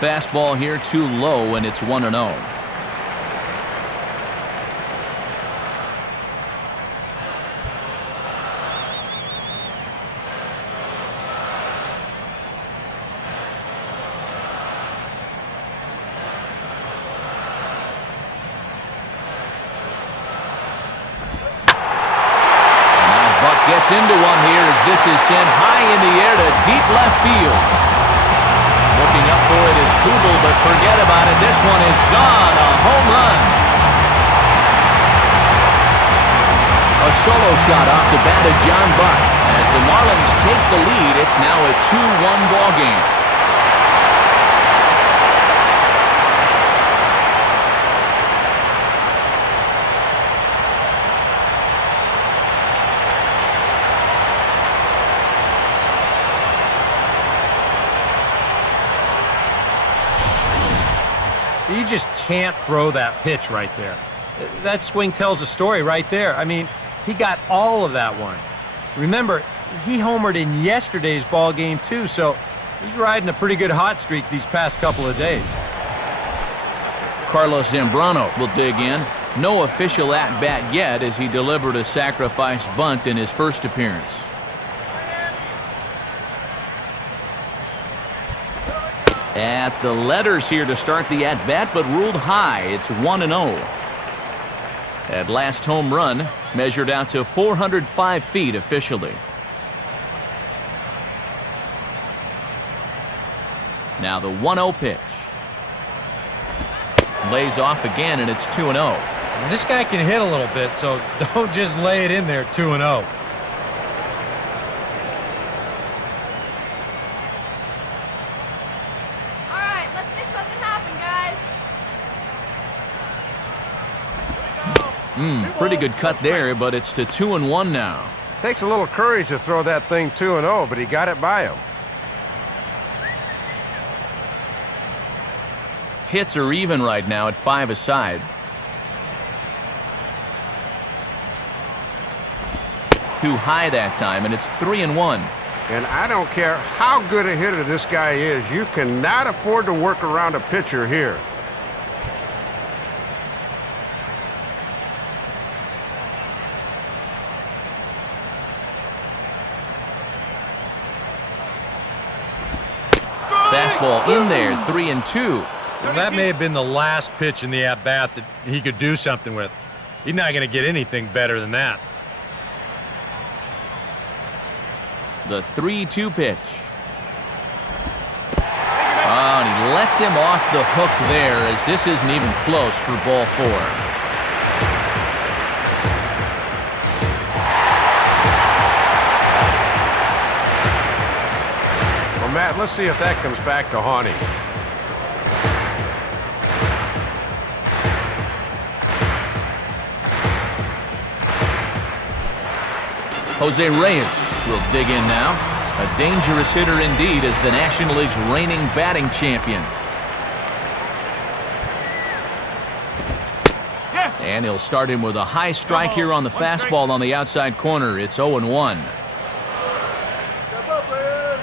Fastball here too low, and it's 1-0. Gets into one here as this is sent high in the air to deep left field. Looking up for it is Kubel, but forget about it. This one is gone. A home run. A solo shot off the bat of John Buck. As the Marlins take the lead, it's now a 2-1 ball game. You just can't throw that pitch right there. That swing tells a story right there. I mean, he got all of that one. Remember, he homered in yesterday's ball game too, so he's riding a pretty good hot streak these past couple of days. Carlos Zambrano will dig in. No official at-bat yet as he delivered a sacrifice bunt in his first appearance. At the letters here to start the at-bat, but ruled high. It's 1-0. That last home run measured out to 405 feet officially. Now the 1-0 pitch. Lays off again, and it's 2-0. This guy can hit a little bit, so don't just lay it in there 2-0. Pretty good cut there, but it's to 2-1 now. Takes a little courage to throw that thing 2-0, but he got it by him. Hits are even right now at 5 aside. Too high that time, and it's 3-1. And I don't care how good a hitter this guy is, you cannot afford to work around a pitcher here. Fastball in there, 3-2. Well, that may have been the last pitch in the at-bat that he could do something with. He's not going to get anything better than that. The 3-2 pitch. Oh, and he lets him off the hook there as this isn't even close for ball 4. Well, Matt, let's see if that comes back to haunt him. Jose Reyes will dig in now. A dangerous hitter indeed as the National League's reigning batting champion. And he'll start him with a high strike here on the fastball on the outside corner. It's 0-1. Step up, Reyes.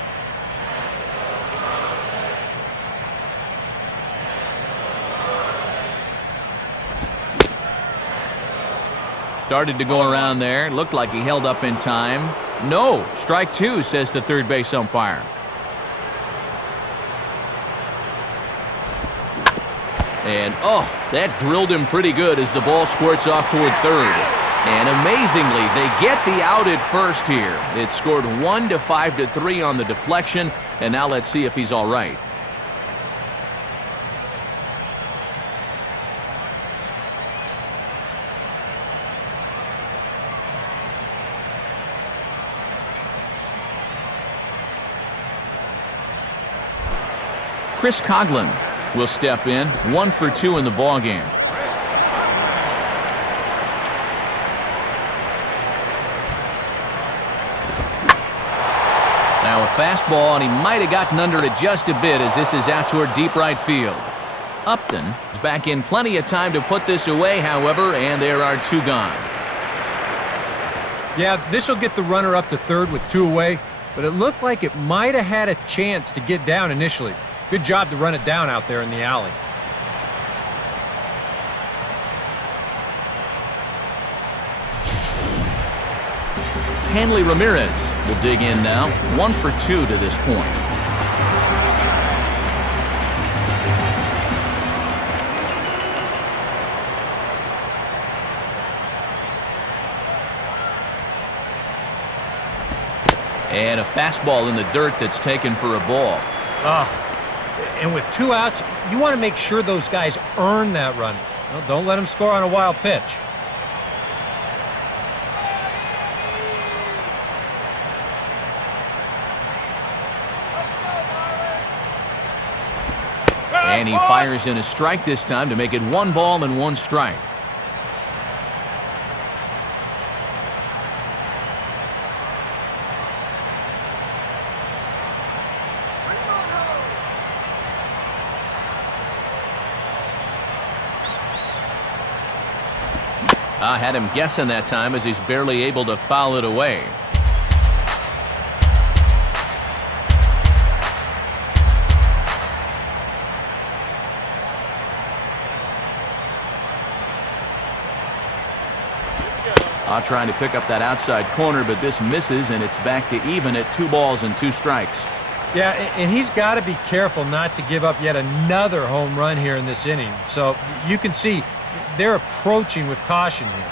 Started to go around there. Looked like he held up in time. No, strike 2, says the third base umpire. And, oh, that drilled him pretty good as the ball squirts off toward third. And amazingly, they get the out at first here. It scored 1 to 5 to 3 on the deflection. And now let's see if he's all right. Chris Coughlin will step in, 1 for 2 in the ballgame. Now a fastball, and he might have gotten under it just a bit as this is out toward deep right field. Upton is back in plenty of time to put this away, however, and there are 2 gone. Yeah, this will get the runner up to third with 2 away, but it looked like it might have had a chance to get down initially. Good job to run it down out there in the alley. Hanley Ramirez will dig in now, 1 for 2 to this point. And a fastball in the dirt that's taken for a ball. And with 2 outs, you want to make sure those guys earn that run. Well, don't let them score on a wild pitch. And he fires in a strike this time to make it 1 ball and 1 strike. I had him guessing that time as he's barely able to foul it away. Trying to pick up that outside corner, but this misses, and it's back to even at 2 balls and 2 strikes. Yeah, and he's got to be careful not to give up yet another home run here in this inning. So you can see they're approaching with caution here.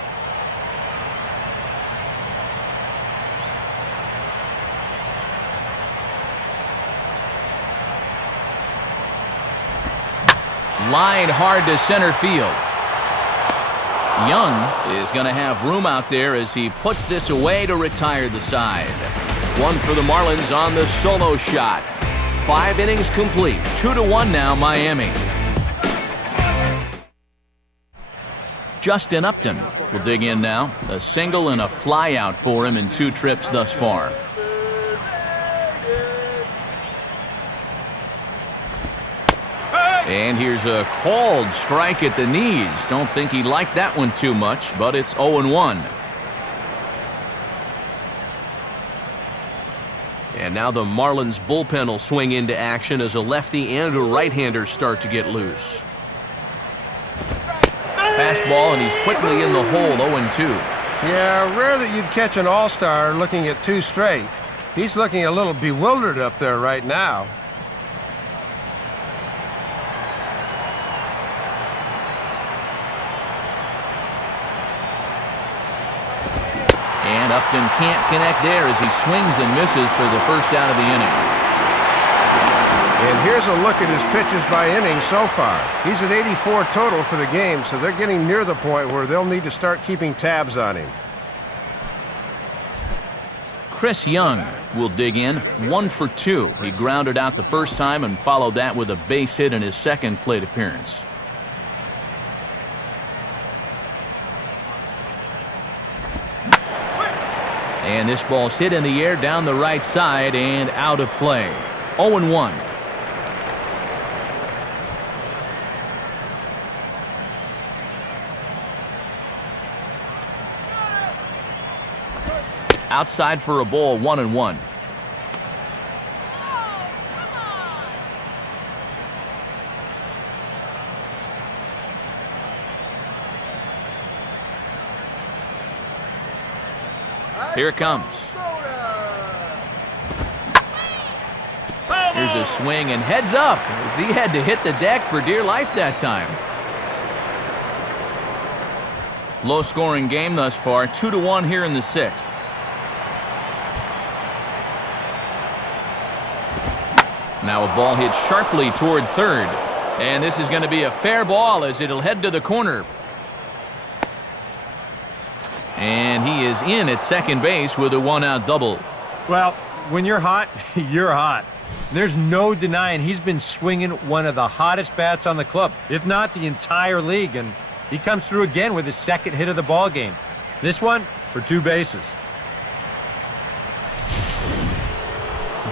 Line hard to center field. Young is going to have room out there as he puts this away to retire the side. 1 for the Marlins on the solo shot. 5 innings complete. 2-1 now, Miami. Justin Upton will dig in now. A single and a fly out for him in 2 trips thus far. And here's a called strike at the knees. Don't think he liked that one too much, but it's 0-1. And now the Marlins bullpen will swing into action as a lefty and a right-hander start to get loose. Fastball, and he's quickly in the hole, 0-2. Yeah, rare that you'd catch an all-star looking at 2 straight. He's looking a little bewildered up there right now. Upton can't connect there as he swings and misses for the first out of the inning. And here's a look at his pitches by inning so far. He's at 84 total for the game, so they're getting near the point where they'll need to start keeping tabs on him. Chris Young will dig in, 1 for 2. He grounded out the first time and followed that with a base hit in his second plate appearance. And this ball's hit in the air down the right side and out of play. 0-1. Outside for a ball, 1-1. Here it comes. Here's a swing and heads up as he had to hit the deck for dear life that time. Low-scoring game thus far, 2-1 here in the 6th. Now a ball hit sharply toward third. And this is going to be a fair ball as it'll head to the corner. And he is in at second base with a one-out double. Well, when you're hot, you're hot. There's no denying he's been swinging one of the hottest bats on the club, if not the entire league, and he comes through again with his second hit of the ball game. This one for 2 bases.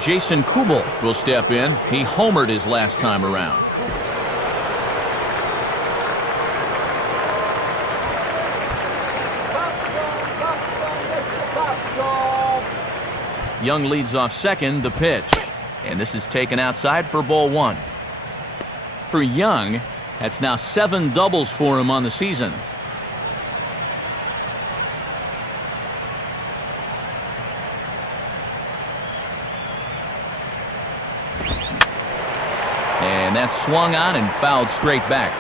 Jason Kubel will step in. He homered his last time around. Young leads off second, the pitch. And this is taken outside for ball 1. For Young, that's now 7 doubles for him on the season. And that's swung on and fouled straight back.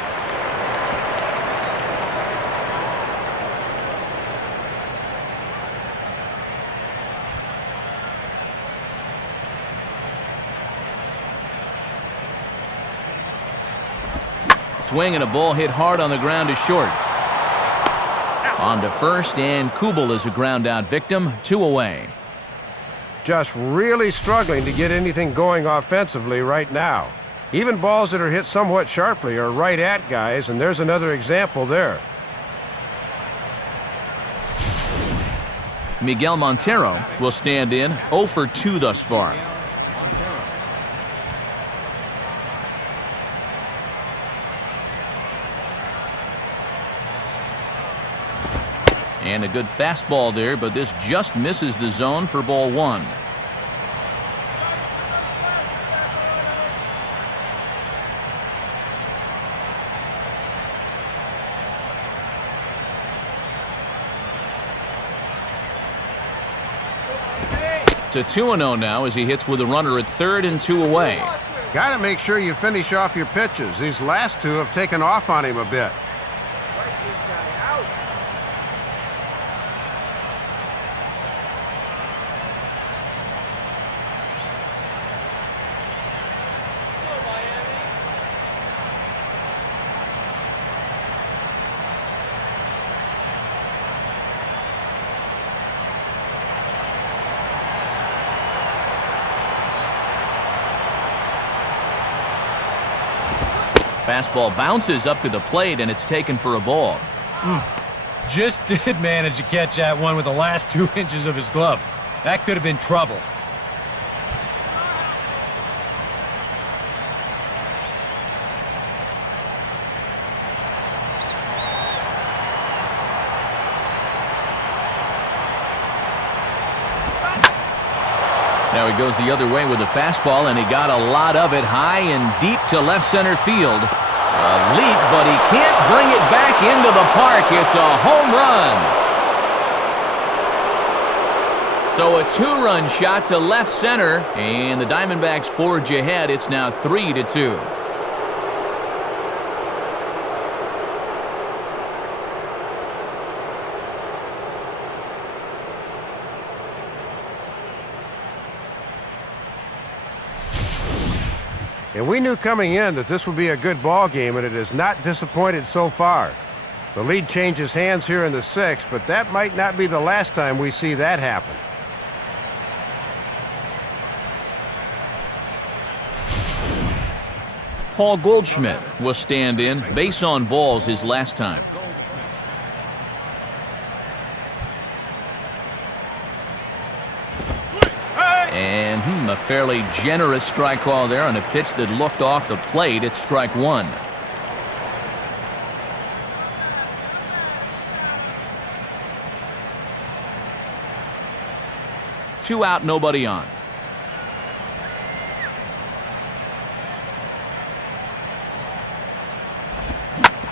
Swing and a ball hit hard on the ground to short. On to first, and Kubel is a ground out victim, 2 away. Just really struggling to get anything going offensively right now. Even balls that are hit somewhat sharply are right at guys, and there's another example there. Miguel Montero will stand in, 0 for 2 thus far. And a good fastball there, but this just misses the zone for ball 1. To 2-0 now as he hits with a runner at third and 2 away. Got to make sure you finish off your pitches. These last 2 have taken off on him a bit. Fastball bounces up to the plate, and it's taken for a ball. Just did manage to catch that one with the last 2 inches of his glove. That could have been trouble. Now he goes the other way with a fastball, and he got a lot of it high and deep to left center field. A leap, but he can't bring it back into the park. It's a home run. So a 2-run shot to left center, and the Diamondbacks forge ahead. It's now 3-2. And we knew coming in that this would be a good ball game, and it has not disappointed so far. The lead changes hands here in the sixth, but that might not be the last time we see that happen. Paul Goldschmidt will stand in. Base on balls his last time. And a fairly generous strike call there on a pitch that looked off the plate. It's strike one. Two out, nobody on.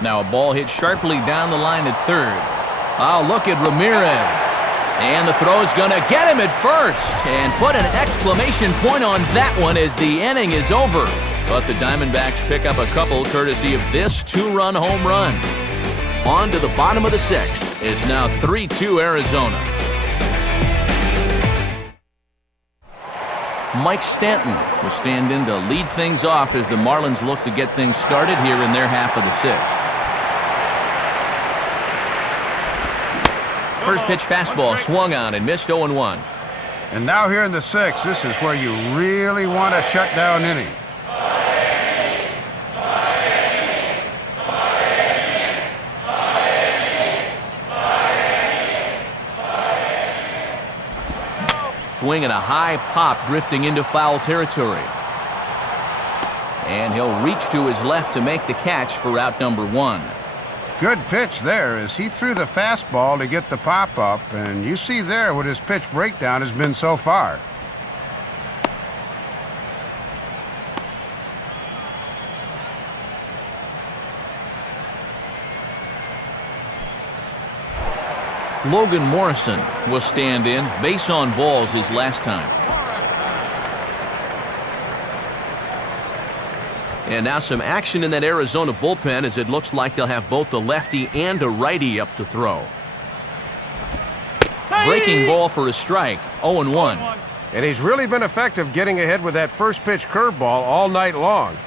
Now a ball hit sharply down the line at third. Oh, look at Ramirez. And the throw's going to get him at first. And put an exclamation point on that one as the inning is over. But the Diamondbacks pick up a couple courtesy of this two-run home run. On to the bottom of the sixth. It's now 3-2 Arizona. Mike Stanton will stand in to lead things off as the Marlins look to get things started here in their half of the sixth. First pitch fastball swung on and missed 0-1. And now here in the sixth, this is where you really want to shut down inning. Swing and a high pop drifting into foul territory. And he'll reach to his left to make the catch for out number one. Good pitch there as he threw the fastball to get the pop up, and you see there what his pitch breakdown has been so far. Logan Morrison will stand in. Base on balls his last time. And now some action in that Arizona bullpen as it looks like they'll have both a lefty and a righty up to throw. Breaking ball for a strike, 0-1. And he's really been effective getting ahead with that first pitch curveball all night long.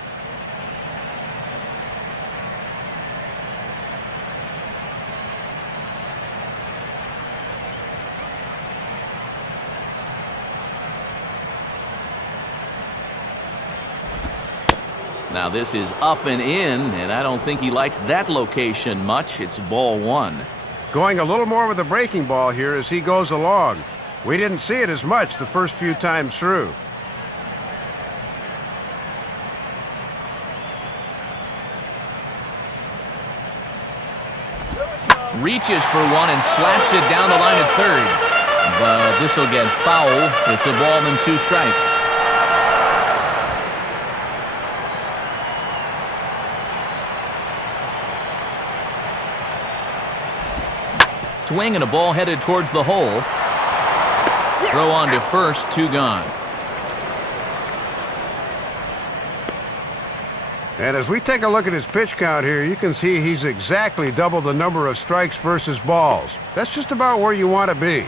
Now this is up and in, and I don't think he likes that location much. It's ball one. Going a little more with the breaking ball here as he goes along. We didn't see it as much the first few times through. Reaches for one and slaps it down the line at third. But this will get foul. It's a ball and 2 strikes. Swing and a ball headed towards the hole. Throw on to first, 2 gone. And as we take a look at his pitch count here, you can see he's exactly double the number of strikes versus balls. That's just about where you want to be.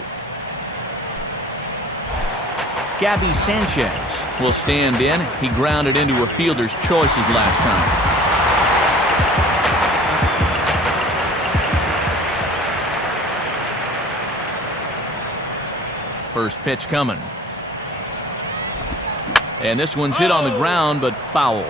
Gabby Sanchez will stand in. He grounded into a fielder's choice his last time. First pitch coming. And this one's hit on the ground, but foul.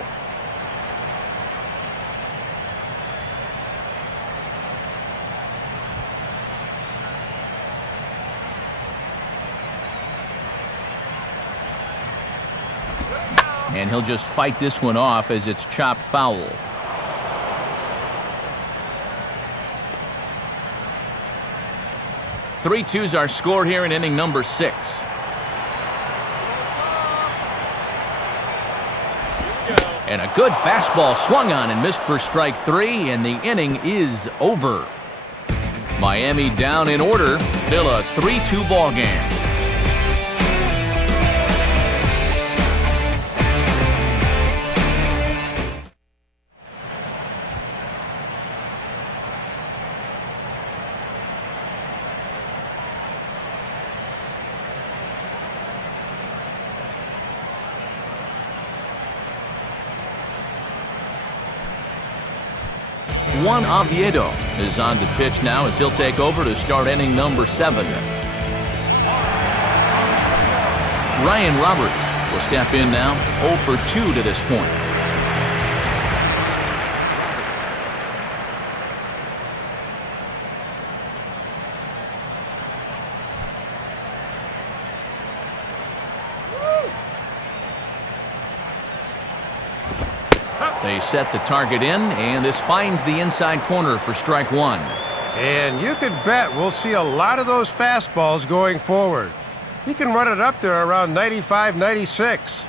And he'll just fight this one off as it's chopped foul. Three twos are scored here in inning number 6. And a good fastball swung on and missed for strike 3, and the inning is over. Miami down in order, still a 3-2 ball game. Juan Oviedo is on to pitch now as he'll take over to start inning number 7. Ryan Roberts will step in now, 0 for 2 to this point. They set the target in, and this finds the inside corner for strike 1. And you can bet we'll see a lot of those fastballs going forward. He can run it up there around 95, 96.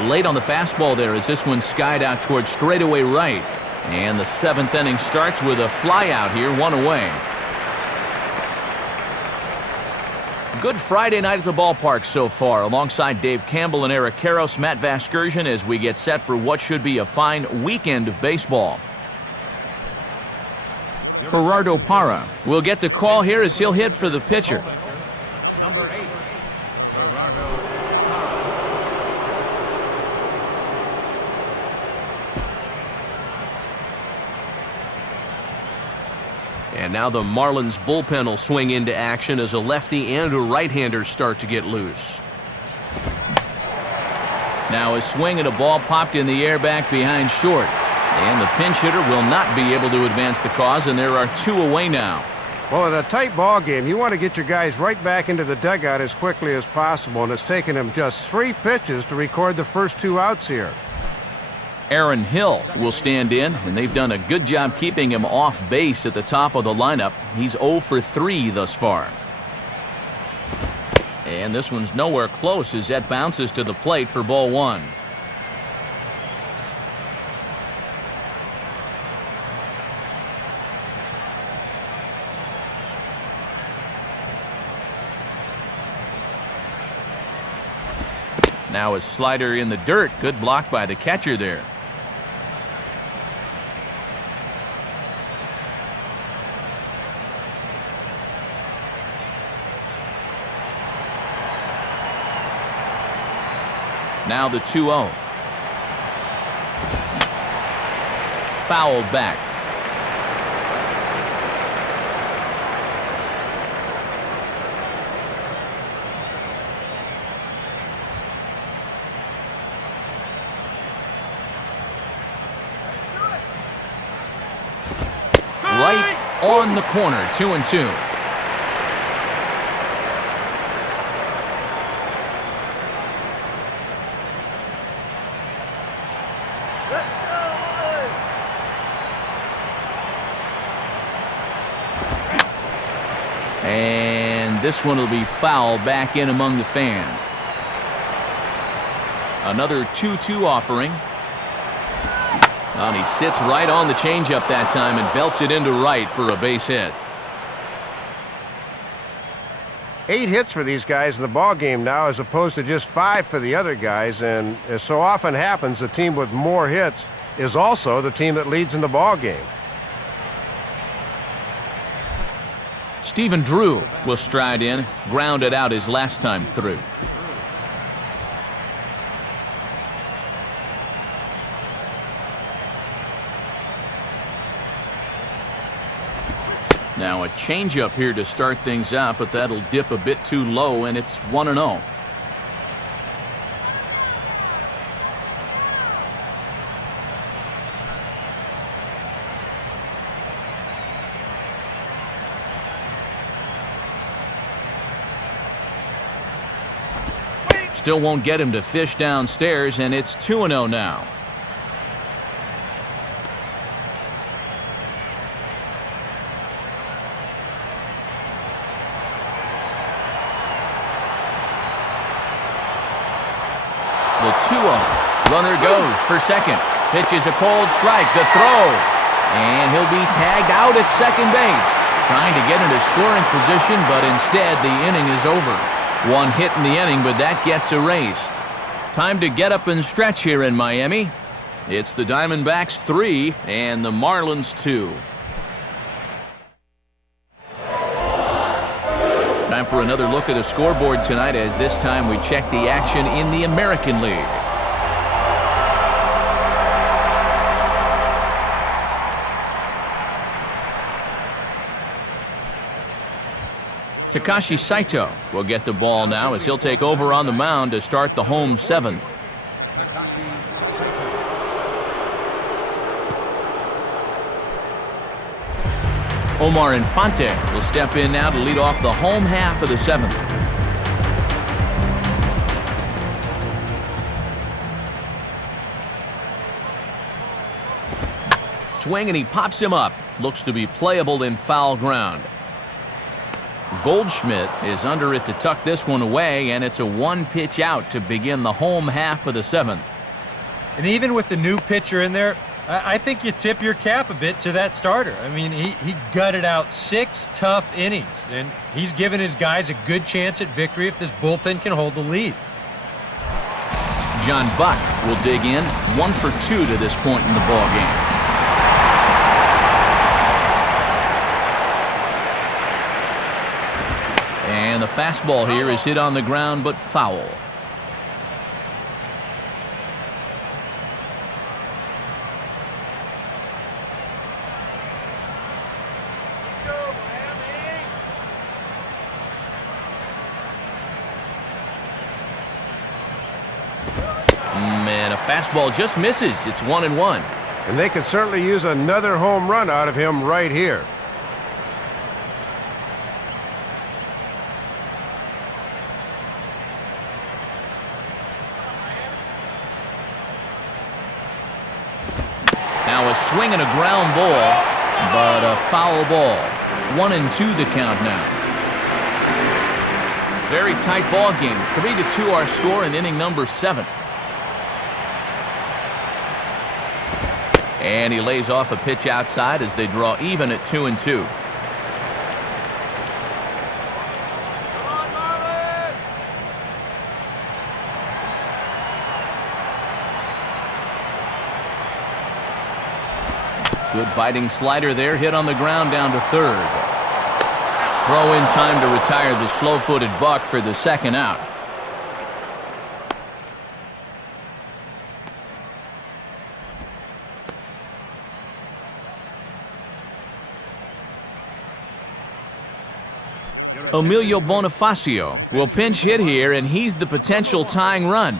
Late on the fastball there as this one skied out towards straightaway right. And the 7th inning starts with a fly out here, 1 away. Good Friday night at the ballpark so far. Alongside Dave Campbell and Eric Karros, Matt Vasgersian, as we get set for what should be a fine weekend of baseball. Gerardo Parra will get the call here as he'll hit for the pitcher. Number 8, Gerardo. And now the Marlins bullpen will swing into action as a lefty and a right-hander start to get loose. Now a swing and a ball popped in the air back behind short. And the pinch hitter will not be able to advance the cause, and there are 2 away now. Well, in a tight ball game, you want to get your guys right back into the dugout as quickly as possible, and it's taken them just 3 pitches to record the first 2 outs here. Aaron Hill will stand in, and they've done a good job keeping him off base at the top of the lineup. He's 0 for 3 thus far. And this one's nowhere close as that bounces to the plate for ball 1. Now a slider in the dirt. Good block by the catcher there. Now the 2-0. Fouled back. Right on the corner, 2-2. And this one will be fouled back in among the fans. Another 2-2 offering. And he sits right on the changeup that time and belts it into right for a base hit. 8 hits for these guys in the ball game now, as opposed to just 5 for the other guys. And as so often happens, the team with more hits is also the team that leads in the ball game. Stephen Drew will stride in, grounded out his last time through. Now a changeup here to start things out, but that'll dip a bit too low, and it's 1-0. Still won't get him to fish downstairs, and it's 2-0 now. The 2-0. Runner goes for second. Pitches a cold strike. The throw. And he'll be tagged out at second base. Trying to get into scoring position, but instead the inning is over. 1 hit in the inning, but that gets erased. Time to get up and stretch here in Miami. It's the Diamondbacks 3 and the Marlins 2. Time for another look at the scoreboard tonight, as this time we check the action in the American League. Takashi Saito will get the ball now as he'll take over on the mound to start the home seventh. Takashi Saito. Omar Infante will step in now to lead off the home half of the seventh. Swing, and he pops him up. Looks to be playable in foul ground. Goldschmidt is under it to tuck this one away, and it's a one-pitch out to begin the home half of the seventh. And even with the new pitcher in there, I think you tip your cap a bit to that starter. I mean, he gutted out 6 tough innings, and he's given his guys a good chance at victory if this bullpen can hold the lead. John Buck will dig in, 1 for 2 to this point in the ballgame. And the fastball here is hit on the ground, but foul. And a fastball just misses. It's 1-1. And they could certainly use another home run out of him right here. Now a swing and a ground ball, but a foul ball. 1-2 the count now. Very tight ball game. 3-2 our score in inning number 7. And he lays off a pitch outside as they draw even at 2-2. Come on, Marlins! Good biting slider there, hit on the ground down to third. Throw in time to retire the slow-footed Buck for the second out. Emilio Bonifacio will pinch hit here, and he's the potential tying run.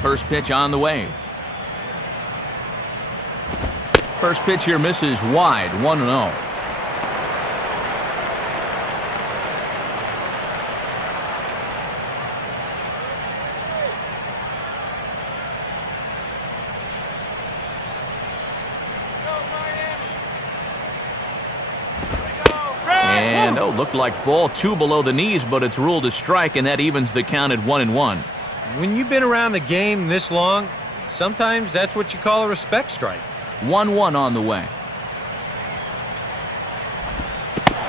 First pitch on the way. First pitch here misses wide, 1-0. And, looked like ball 2 below the knees, but it's ruled a strike, and that evens the count at 1-1. When you've been around the game this long, sometimes that's what you call a respect strike. 1-1 on the way.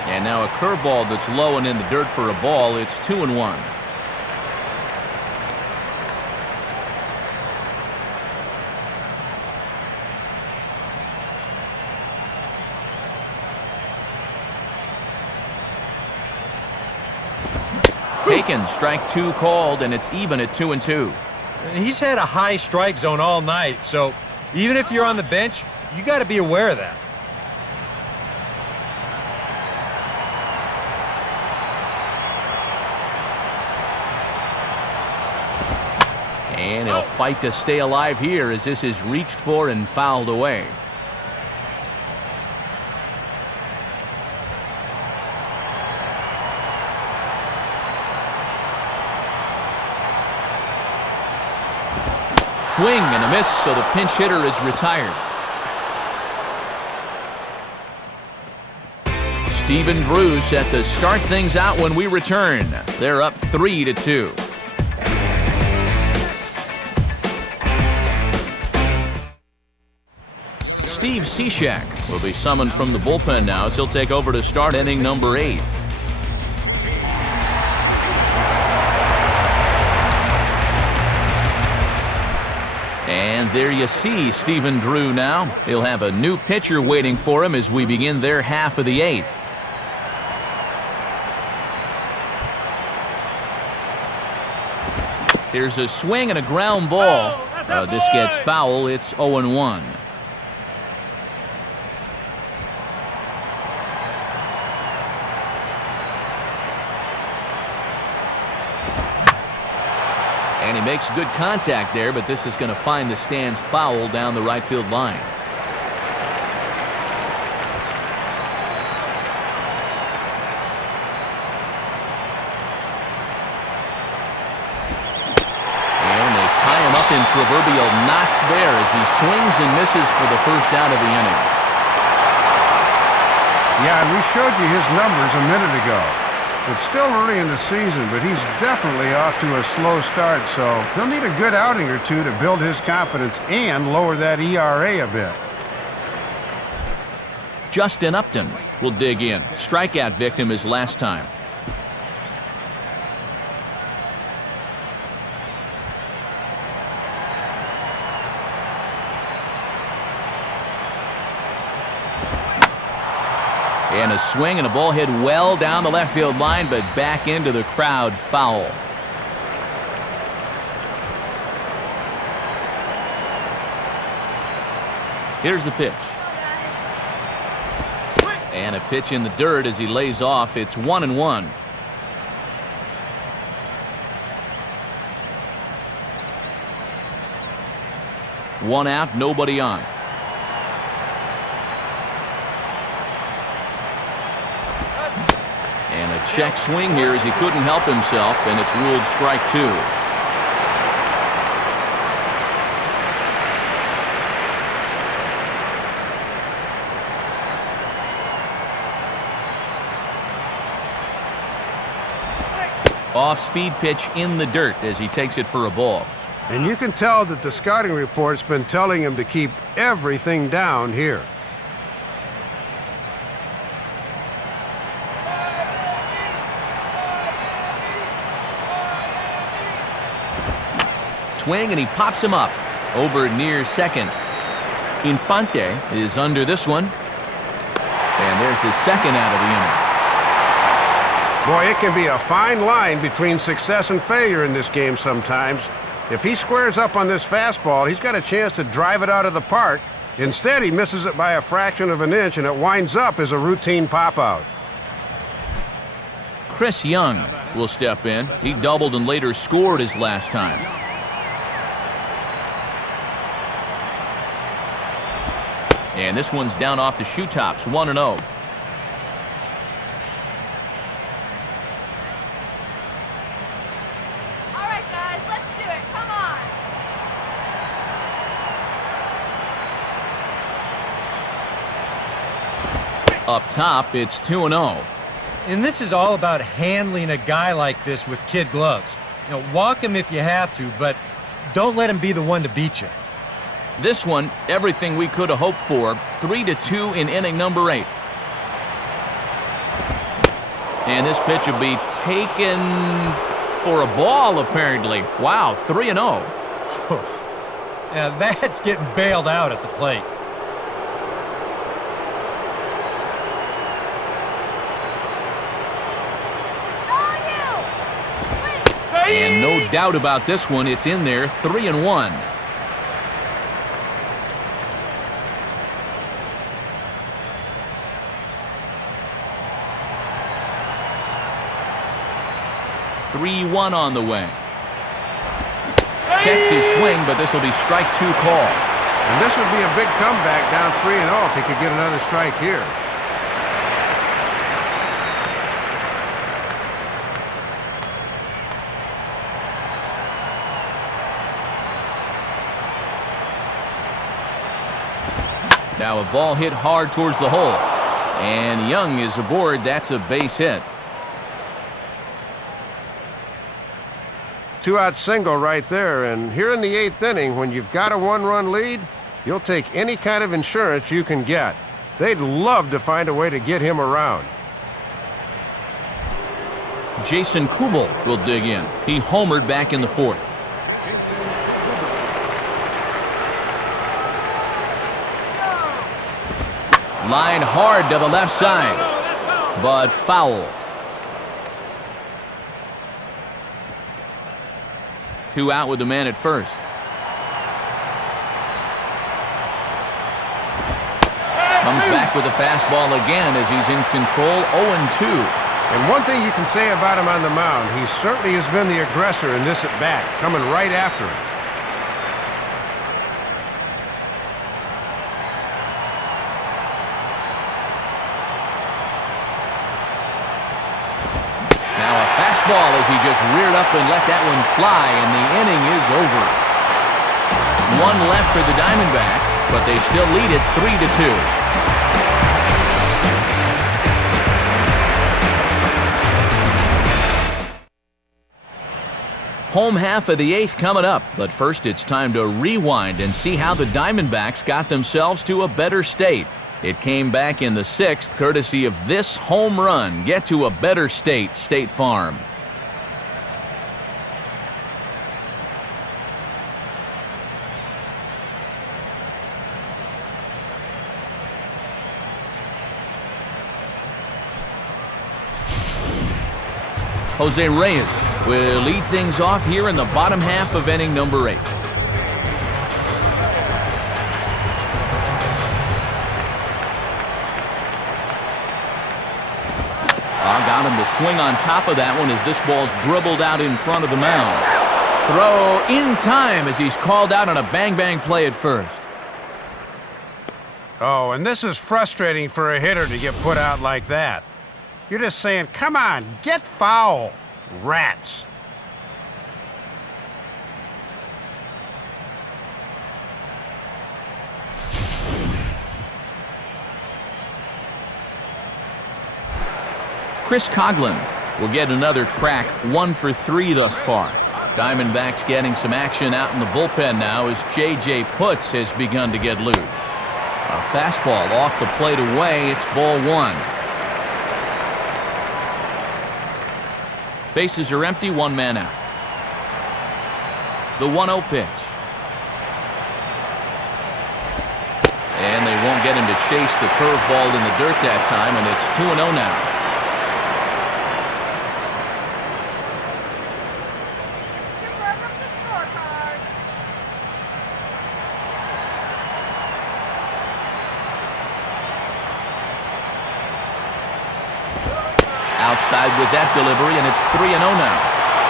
And now a curveball that's low and in the dirt for a ball. It's 2-1. Taken, strike 2 called, and it's even at 2-2. And he's had a high strike zone all night, so even if you're on the bench, you got to be aware of that. And he'll fight to stay alive here as this is reached for and fouled away. Swing and a miss, so the pinch hitter is retired. Stephen Drew set to start things out when we return. They're up 3-2. Steve Cishek will be summoned from the bullpen now as he'll take over to start inning number 8. And there you see Stephen Drew now. He'll have a new pitcher waiting for him as we begin their half of the 8th. Here's a swing and a ground ball. This gets foul. It's 0-1. And he makes good contact there, but this is going to find the stands foul down the right field line. And they tie him up in proverbial knots there as he swings and misses for the first out of the inning. Yeah, and we showed you his numbers a minute ago. It's still early in the season, but he's definitely off to a slow start, so he'll need a good outing or two to build his confidence and lower that ERA a bit. Justin Upton will dig in. Strikeout victim his last time. And a swing and a ball hit well down the left field line, but back into the crowd, foul. Here's the pitch. And a pitch in the dirt as he lays off. It's 1-1. One out, nobody on. And a check swing here as he couldn't help himself, and it's ruled strike 2. Off-speed pitch in the dirt as he takes it for a ball. And you can tell that the scouting report's been telling him to keep everything down here. Swing, and he pops him up over near second. Infante is under this one. And there's the second out of the inning. Boy, it can be a fine line between success and failure in this game sometimes. If he squares up on this fastball, he's got a chance to drive it out of the park. Instead, he misses it by a fraction of an inch, and it winds up as a routine pop-out. Chris Young will step in. He doubled and later scored his last time. And this one's down off the shoe tops, 1-0. Up top, it's 2-0. And this is all about handling a guy like this with kid gloves. You know, walk him if you have to, but don't let him be the one to beat you. This one, everything we could have hoped for. 3-2 in inning number 8. And this pitch will be taken for a ball, apparently. Wow, 3-0. Now that's getting bailed out at the plate. And no doubt about this one, it's in there, 3-1. On the way. Checks his swing, but this will be strike 2 call. And this would be a big comeback down 3-0 if he could get another strike here. Now a ball hit hard towards the hole. And Young is aboard. That's a base hit. 2-out single right there, and here in the 8th inning, when you've got a 1-run lead, you'll take any kind of insurance you can get. They'd love to find a way to get him around. Jason Kubel will dig in. He homered back in the 4th. Line hard to the left side, but foul. 2 out with the man at first. Comes back with a fastball again as he's in control, 0-2. And one thing you can say about him on the mound, he certainly has been the aggressor in this at-bat, coming right after him. Now a fastball as he just reared up and let that one fly, and the inning is over. 1 left for the Diamondbacks, but they still lead it 3-2. Home half of the 8th coming up, but first it's time to rewind and see how the Diamondbacks got themselves to a better state. It came back in the 6th, courtesy of this home run. Get to a better state, State Farm. Jose Reyes will lead things off here in the bottom half of inning number 8. Got him to swing on top of that one as this ball's dribbled out in front of the mound. Throw in time as he's called out on a bang-bang play at first. Oh, and this is frustrating for a hitter to get put out like that. You're just saying, come on, get foul, rats. Chris Coghlan will get another crack, 1 for 3 thus far. Diamondbacks getting some action out in the bullpen now as J.J. Putz has begun to get loose. A fastball off the plate away, it's ball 1. Bases are empty, 1 man out. The 1-0 pitch. And they won't get him to chase the curveball in the dirt that time, and it's 2-0 now. Outside with that delivery, and it's 3-0 now.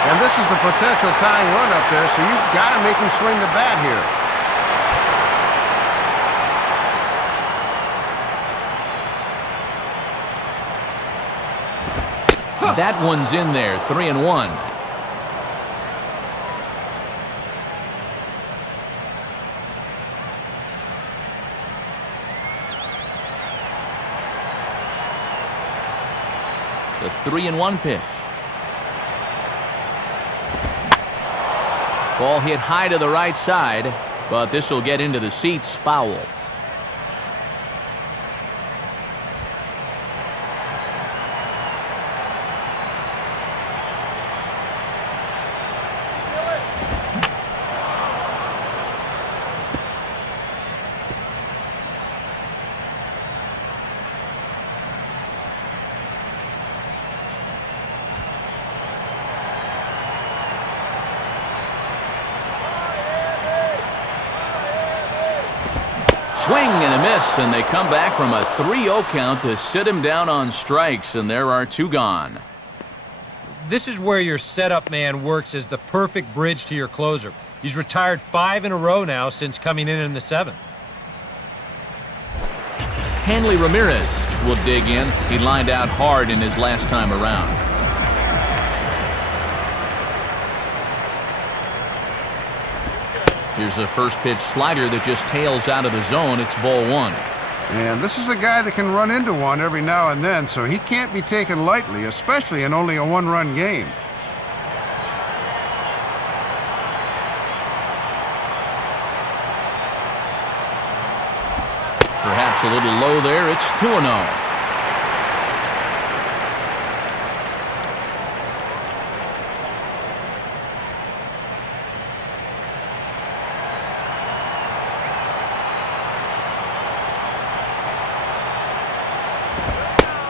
And this is the potential tying run up there, so you've got to make him swing the bat here. That one's in there, 3-1. The 3-1 pitch. Ball hit high to the right side, but this will get into the seats, foul. Swing and a miss, and they come back from a 3-0 count to sit him down on strikes, and there are 2 gone. This is where your setup man works as the perfect bridge to your closer. He's retired 5 in a row now since coming in the 7th. Hanley Ramirez will dig in. He lined out hard in his last time around. Here's a first pitch slider that just tails out of the zone. It's ball 1. And this is a guy that can run into one every now and then, so he can't be taken lightly, especially in only a 1-run game. Perhaps a little low there. It's 2-0.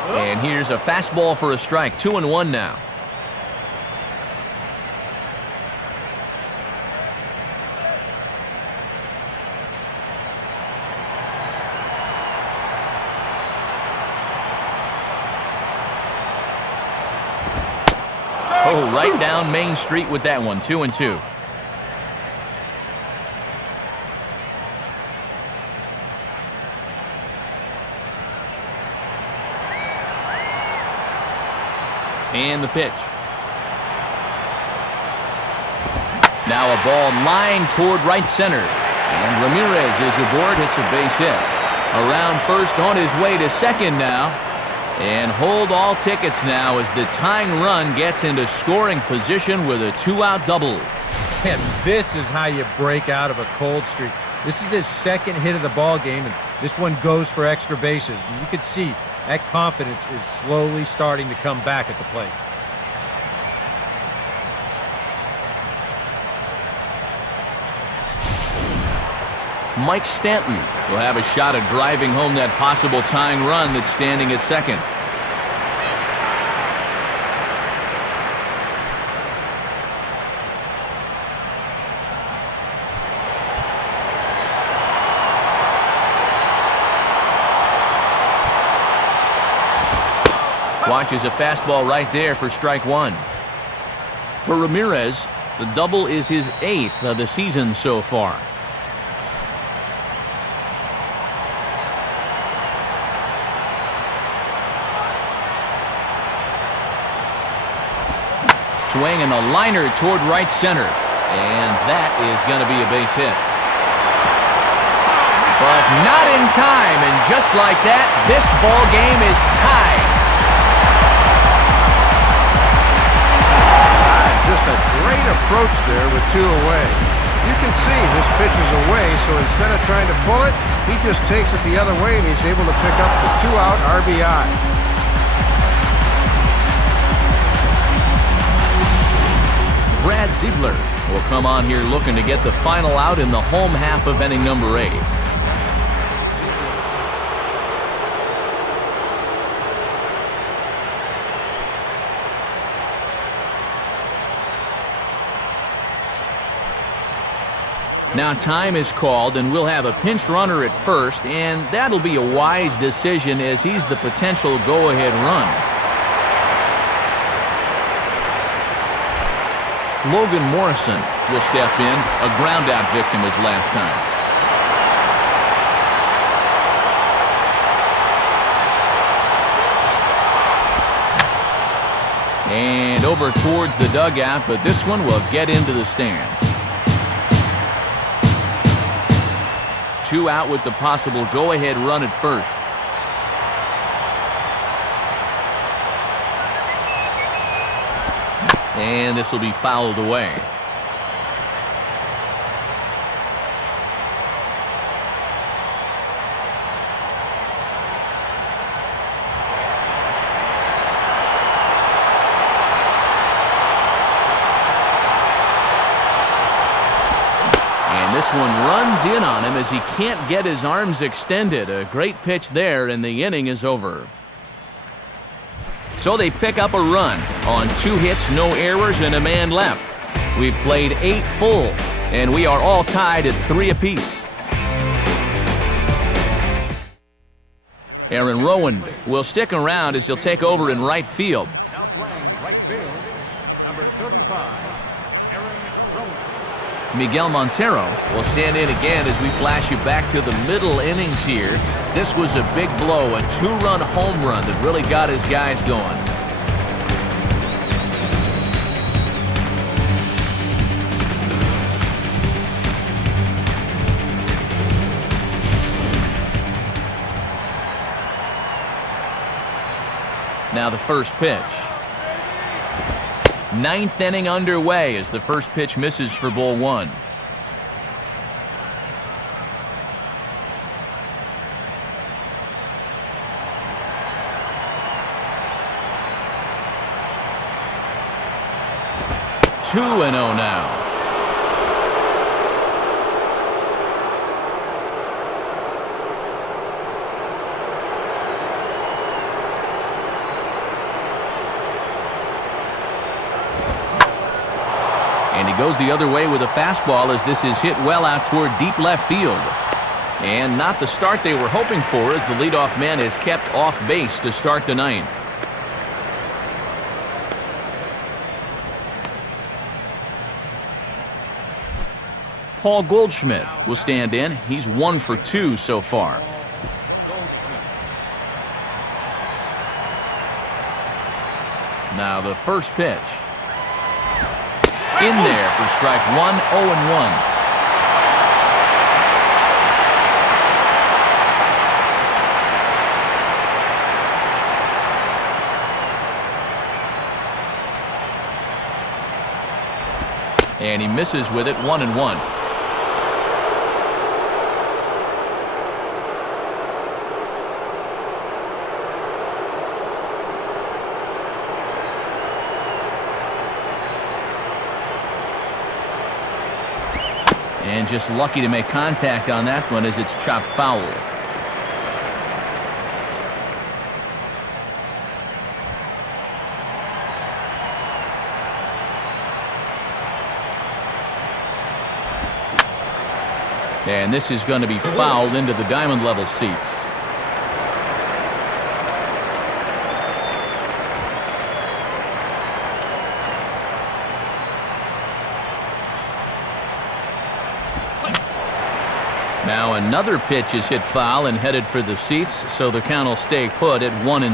And here's a fastball for a strike. 2-1 now. Oh, right down Main Street with that one. 2-2. And the pitch. Now a ball lined toward right center. And Ramirez is aboard, hits a base hit. Around first, on his way to second now. And hold all tickets now as the tying run gets into scoring position with a 2-out double. And this is how you break out of a cold streak. This is his second hit of the ball game, and this one goes for extra bases. And you can see that confidence is slowly starting to come back at the plate. Mike Stanton will have a shot at driving home that possible tying run that's standing at second. Watches a fastball right there for strike one. For Ramirez, the double is his 8th of the season so far. Swing and a liner toward right center. And that is going to be a base hit. But not in time, and just like that, this ball game is tied. Just a great approach there with 2 away. You can see this pitch is away, so instead of trying to pull it, he just takes it the other way, and he's able to pick up the 2-out RBI. Brad Ziegler will come on here looking to get the final out in the home half of inning number 8. Now time is called, and we'll have a pinch runner at first, and that'll be a wise decision as he's the potential go-ahead run. Logan Morrison will step in, a ground-out victim his last time. And over towards the dugout, but this one will get into the stands. 2 out with the possible go-ahead run at first. And this will be fouled away. This one runs in on him as he can't get his arms extended. A great pitch there, and the inning is over. So they pick up a run on 2 hits, no errors, and a man left. We've played 8 full, and we are all tied at 3 apiece. Aaron Rowan will stick around as he'll take over in right field. Now playing right field, number 35. Miguel Montero will stand in again as we flash you back to the middle innings here. This was a big blow, a 2-run home run that really got his guys going. Now the first pitch. 9th inning underway as the first pitch misses for ball 1. Two and 0 now. goes the other way with a fastball as this is hit well out toward deep left field. And not the start they were hoping for as the leadoff man is kept off base to start the ninth. Paul Goldschmidt will stand in. He's 1 for 2 so far. Now the first pitch. In there for strike 1, 0-1. And he misses with it, 1-1. And just lucky to make contact on that one as it's chopped foul. And this is going to be fouled into the diamond level seats. Now another pitch is hit foul and headed for the seats, so the count will stay put at 1-2.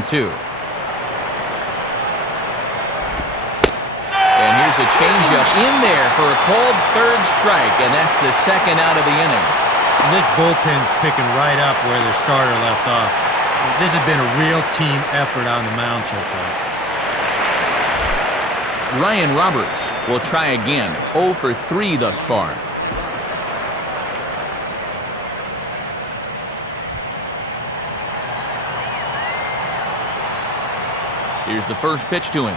And here's a changeup in there for a called third strike, and that's the second out of the inning. And this bullpen's picking right up where their starter left off. This has been a real team effort on the mound so far. Ryan Roberts will try again, 0 for 3 thus far. Here's the first pitch to him.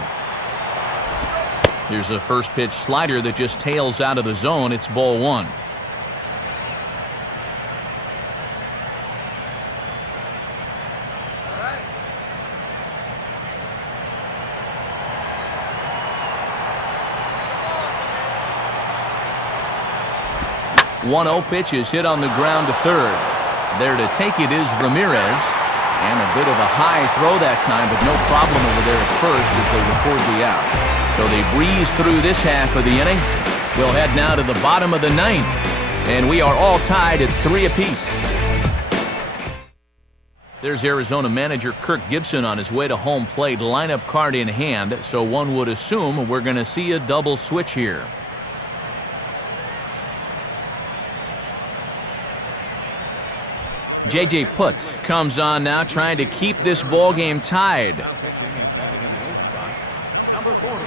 Here's a first pitch slider that just tails out of the zone. It's ball 1. One 0 pitch is hit on the ground to third. There to take it is Ramirez. And a bit of a high throw that time, but no problem over there at first as they record the out. So they breeze through this half of the inning. We'll head now to the bottom of the ninth. And we are all tied at 3 apiece. There's Arizona manager Kirk Gibson on his way to home plate, lineup card in hand. So one would assume we're going to see a double switch here. J.J. Putz comes on now, trying to keep this ball game tied. Now pitching and batting in the 8th spot, number 40,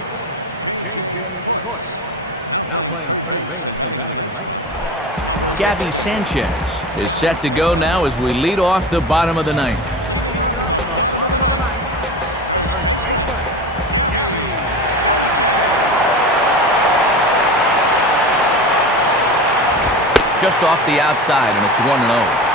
J.J. Putz. Now playing third base and batting in the 9th spot. Gabby Sanchez is set to go now as we lead off the bottom of the ninth. Just off the outside, and it's 1-0.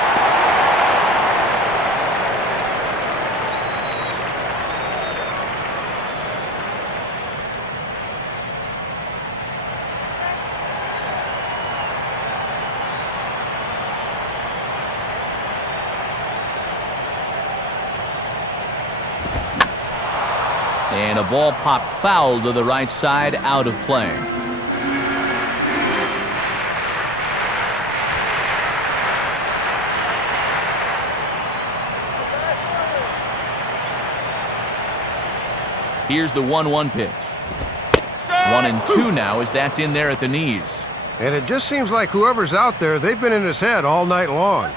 And a ball popped foul to the right side, out of play. Here's the 1-1 pitch. 1-2 now as that's in there at the knees. And it just seems like whoever's out there, they've been in his head all night long.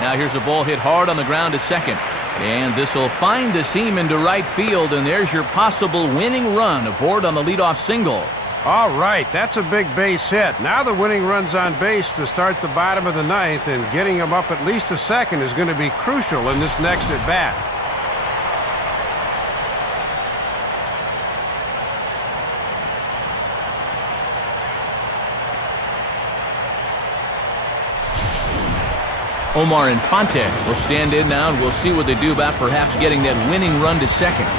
Now here's a ball hit hard on the ground to second. And this will find the seam into right field, and there's your possible winning run aboard on the leadoff single. All right, that's a big base hit. Now the winning run's on base to start the bottom of the ninth, and getting him up at least a second is going to be crucial in this next at-bat. Omar Infante will stand in now, and we'll see what they do about perhaps getting that winning run to second.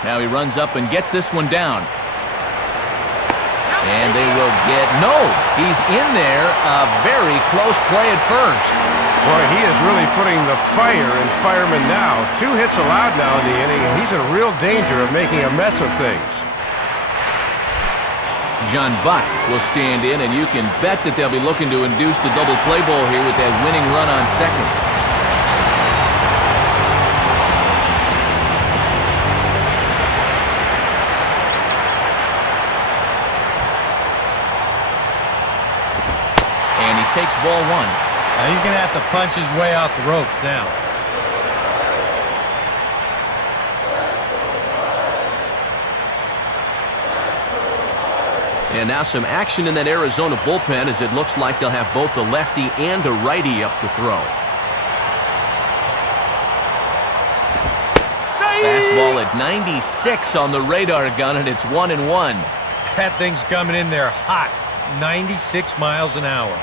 Now he runs up and gets this one down. And they will get... No! He's in there. A very close play at first. Boy, he is really putting the fire in fireman now. 2 hits allowed now in the inning, and he's in real danger of making a mess of things. John Buck will stand in, and you can bet that they'll be looking to induce the double play ball here with that winning run on second. And he takes ball 1. Now he's going to have to punch his way off the ropes now. And now some action in that Arizona bullpen as it looks like they'll have both a lefty and a righty up to throw. Fastball at 96 on the radar gun, and it's 1-1. That thing's coming in there hot. 96 miles an hour.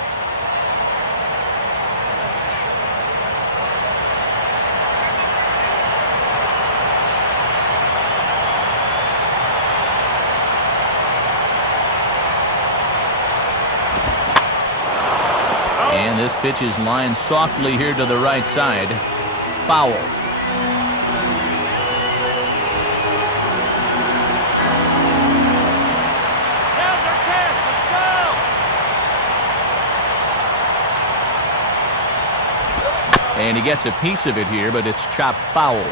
And this pitch is lined softly here to the right side. Foul. Now's our chance. Let's go. And he gets a piece of it here, but it's chopped foul.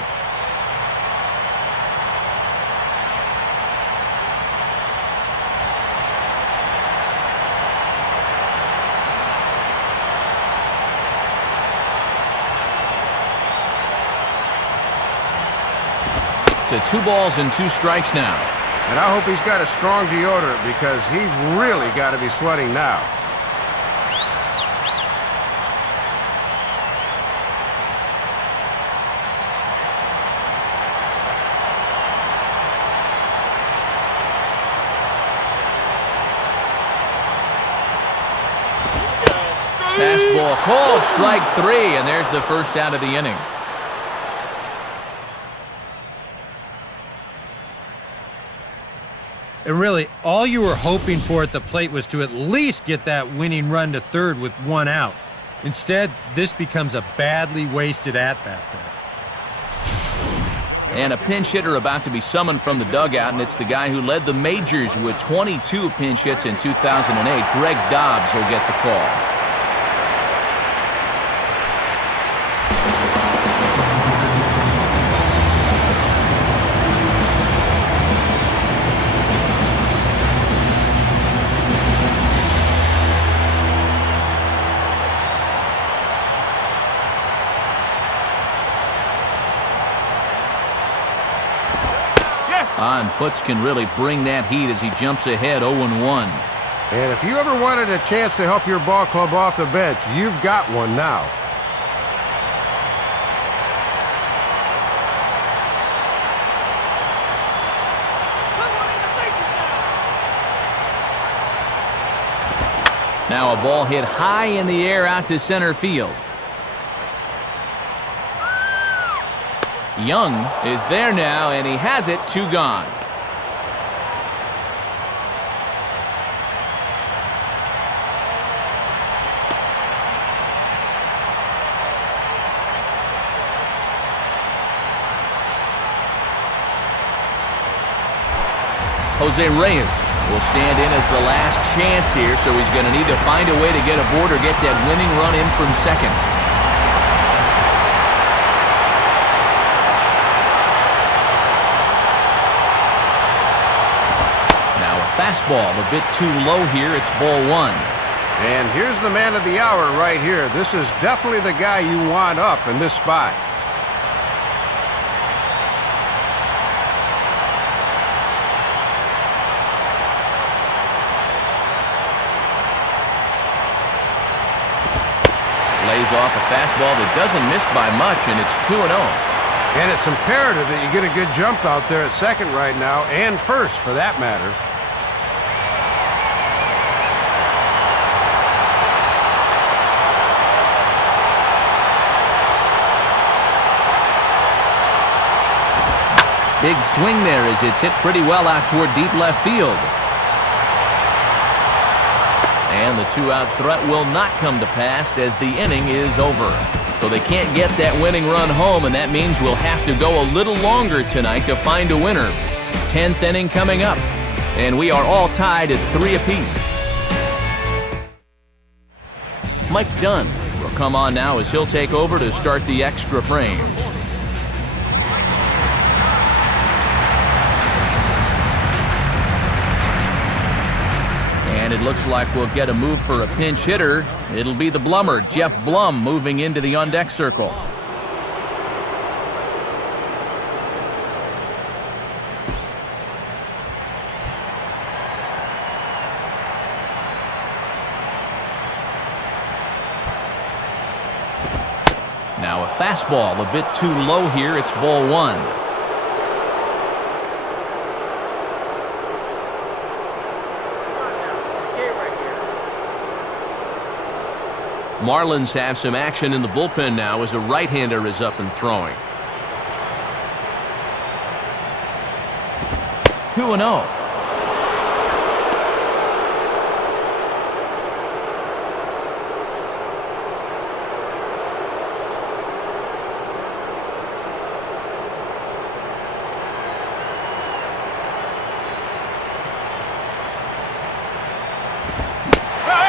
To 2 balls and 2 strikes now. And I hope he's got a strong deodorant because he's really got to be sweating now. Fastball called, strike 3, and there's the first out of the inning. And really, all you were hoping for at the plate was to at least get that winning run to third with 1 out. Instead, this becomes a badly wasted at-bat there. And a pinch hitter about to be summoned from the dugout, and it's the guy who led the majors with 22 pinch hits in 2008. Greg Dobbs will get the call. Putz can really bring that heat as he jumps ahead 0-1. And if you ever wanted a chance to help your ball club off the bench, you've got one now. Now a ball hit high in the air out to center field. Young is there now, and he has it. 2 gone. Jose Reyes will stand in as the last chance here, so he's going to need to find a way to get aboard or get that winning run in from second. Now a fastball a bit too low here. It's ball 1. And here's the man of the hour right here. This is definitely the guy you want up in this spot. Lays off a fastball that doesn't miss by much, and it's 2-0. And it's imperative that you get a good jump out there at second right now, and first for that matter. Big swing there as it's hit pretty well out toward deep left field. And the two-out threat will not come to pass as the inning is over. So they can't get that winning run home, and that means we'll have to go a little longer tonight to find a winner. 10th inning coming up, and we are all tied at 3 apiece. Mike Dunn will come on now as he'll take over to start the extra frames. And it looks like we'll get a move for a pinch hitter. It'll be the Blummer, Jeff Blum, moving into the on-deck circle. Now a fastball a bit too low here. It's ball 1. Marlins have some action in the bullpen now as a right-hander is up and throwing. 2-0.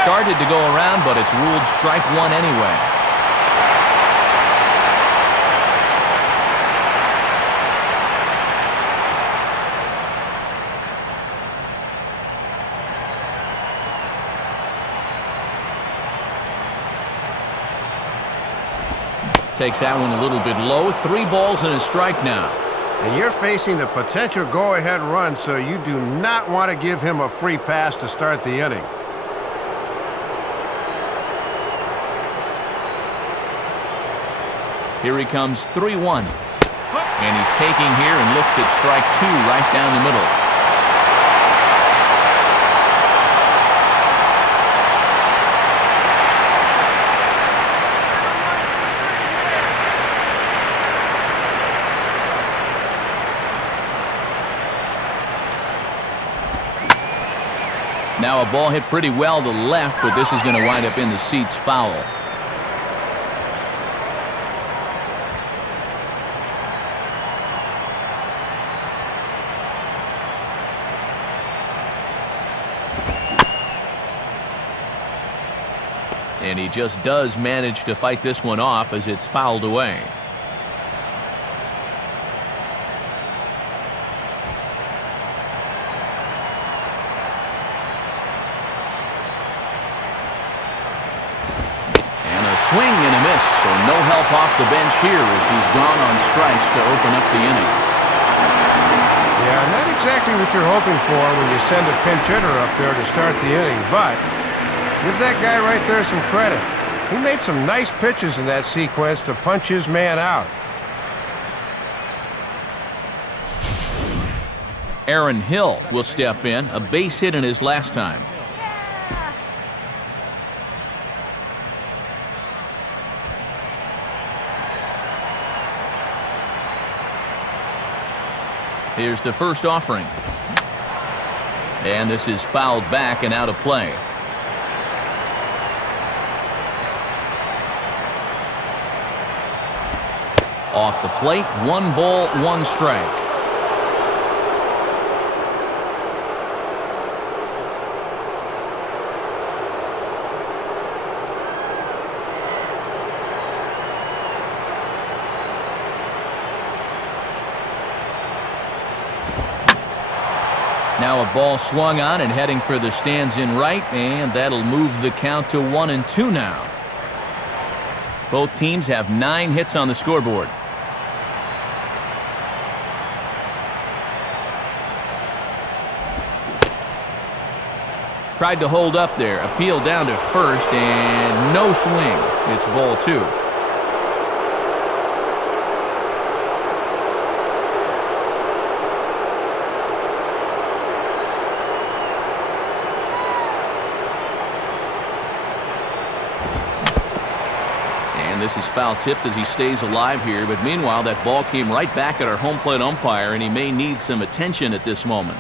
Started to go around, but it's ruled strike 1 anyway. Takes that one a little bit low. 3 balls and a strike now. And you're facing the potential go-ahead run, so you do not want to give him a free pass to start the inning. Here he comes, 3-1. And he's taking here and looks at strike 2 right down the middle. Now a ball hit pretty well to left, but this is going to wind up in the seats foul. And he just does manage to fight this one off as it's fouled away. And a swing and a miss, so no help off the bench here as he's gone on strikes to open up the inning. Yeah, not exactly what you're hoping for when you send a pinch hitter up there to start the inning, but give that guy right there some credit. He made some nice pitches in that sequence to punch his man out. Aaron Hill will step in, a base hit in his last time. Here's the first offering. And this is fouled back and out of play. Off the plate, 1 ball, 1 strike. Now a ball swung on and heading for the stands in right, and that'll move the count to 1-2 now. Both teams have 9 hits on the scoreboard. Tried to hold up there, appeal down to first, and no swing. It's ball 2. this is foul tipped as he stays alive here, but meanwhile that ball came right back at our home plate umpire, and he may need some attention at this moment.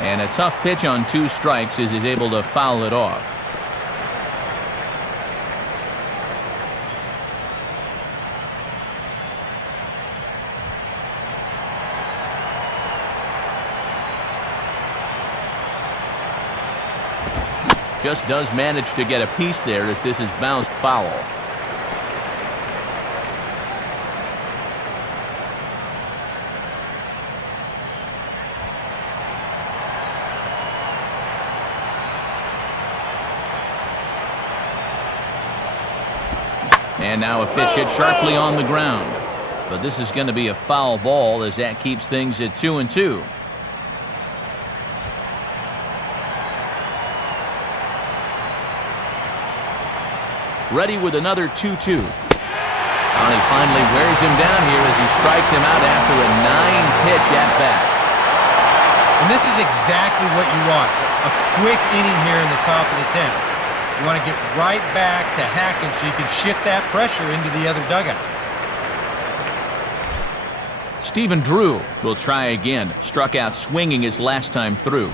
And a tough pitch on 2 strikes as he's able to foul it off. Just does manage to get a piece there as this is bounced foul. And now a pitch hit sharply on the ground. But this is going to be a foul ball as that keeps things at 2-2. Ready with another 2-2. He finally wears him down here as he strikes him out after a 9-pitch at-bat. And this is exactly what you want. A quick inning here in the top of the 10th. You want to get right back to hacking so you can shift that pressure into the other dugout. Stephen Drew will try again. Struck out swinging his last time through.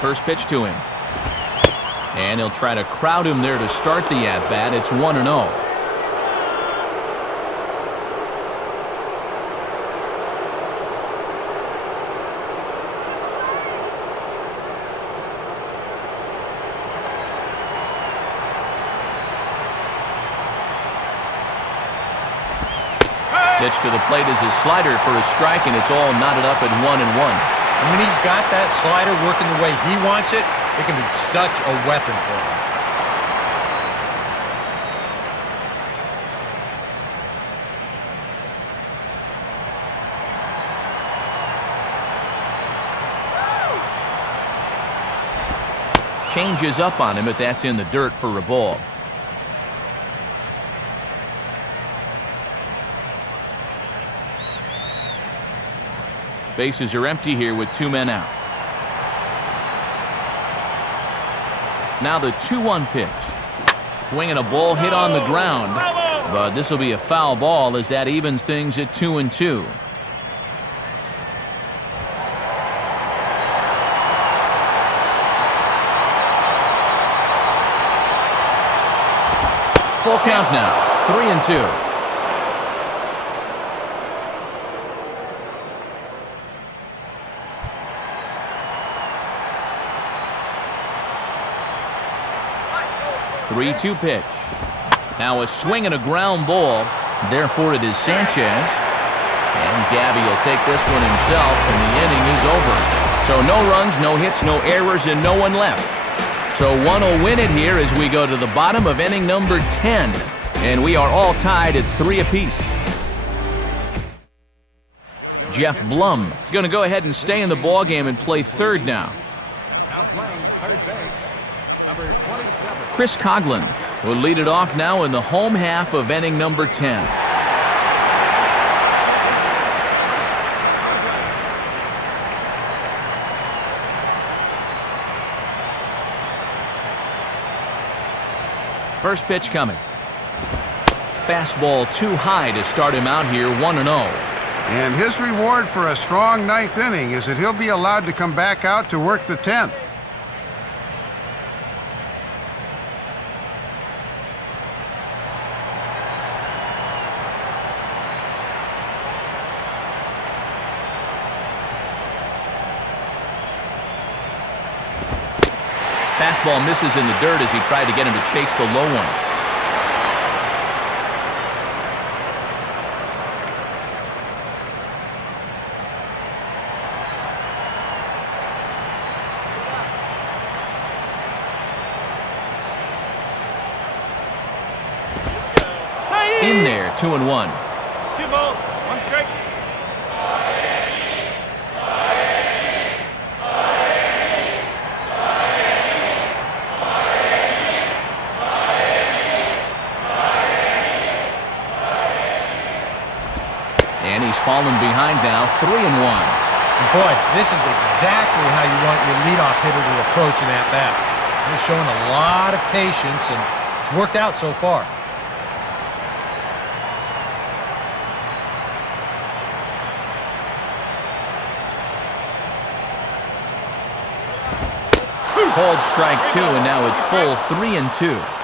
First pitch to him. And he'll try to crowd him there to start the at-bat. It's 1-0. Pitch to the plate is his slider for a strike, and it's all knotted up at 1-1. And when he's got that slider working the way he wants it, it can be such a weapon for him. Changes up on him, but that's in the dirt for a ball. Bases are empty here with 2 men out. Now the 2-1 pitch. Swinging a ball hit on the ground, but this will be a foul ball as that evens things at 2-2. Full count now, 3-2. Three-two pitch. Now a swing and a ground ball. Therefore it is Sanchez. And Gabby will take this one himself, and the inning is over. So no runs, no hits, no errors, and no one left. So one will win it here as we go to the bottom of inning number 10. And we are all tied at 3 apiece. Jeff Blum is going to go ahead and stay in the ballgame and play third now. Now playing third base, number 27. Chris Coughlin will lead it off now in the home half of inning number 10. First pitch coming. Fastball too high to start him out here, 1-0. And his reward for a strong 9th inning is that he'll be allowed to come back out to work the 10th. Fastball misses in the dirt as he tried to get him to chase the low one. In there, 2-1. 2 balls, 1 strike. falling behind now, 3-1. And boy, this is exactly how you want your leadoff hitter to approach an at-bat. They're showing a lot of patience, and it's worked out so far. Called strike 2, and now it's full 3-2.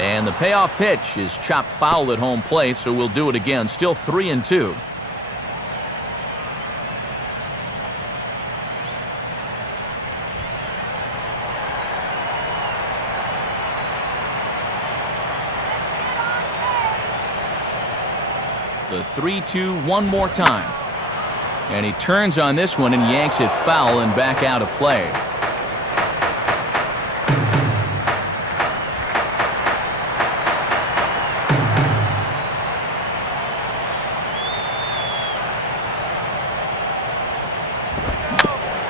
And the payoff pitch is chopped foul at home plate, so we'll do it again. Still 3-2. The 3-2 one more time. And he turns on this one and yanks it foul and back out of play.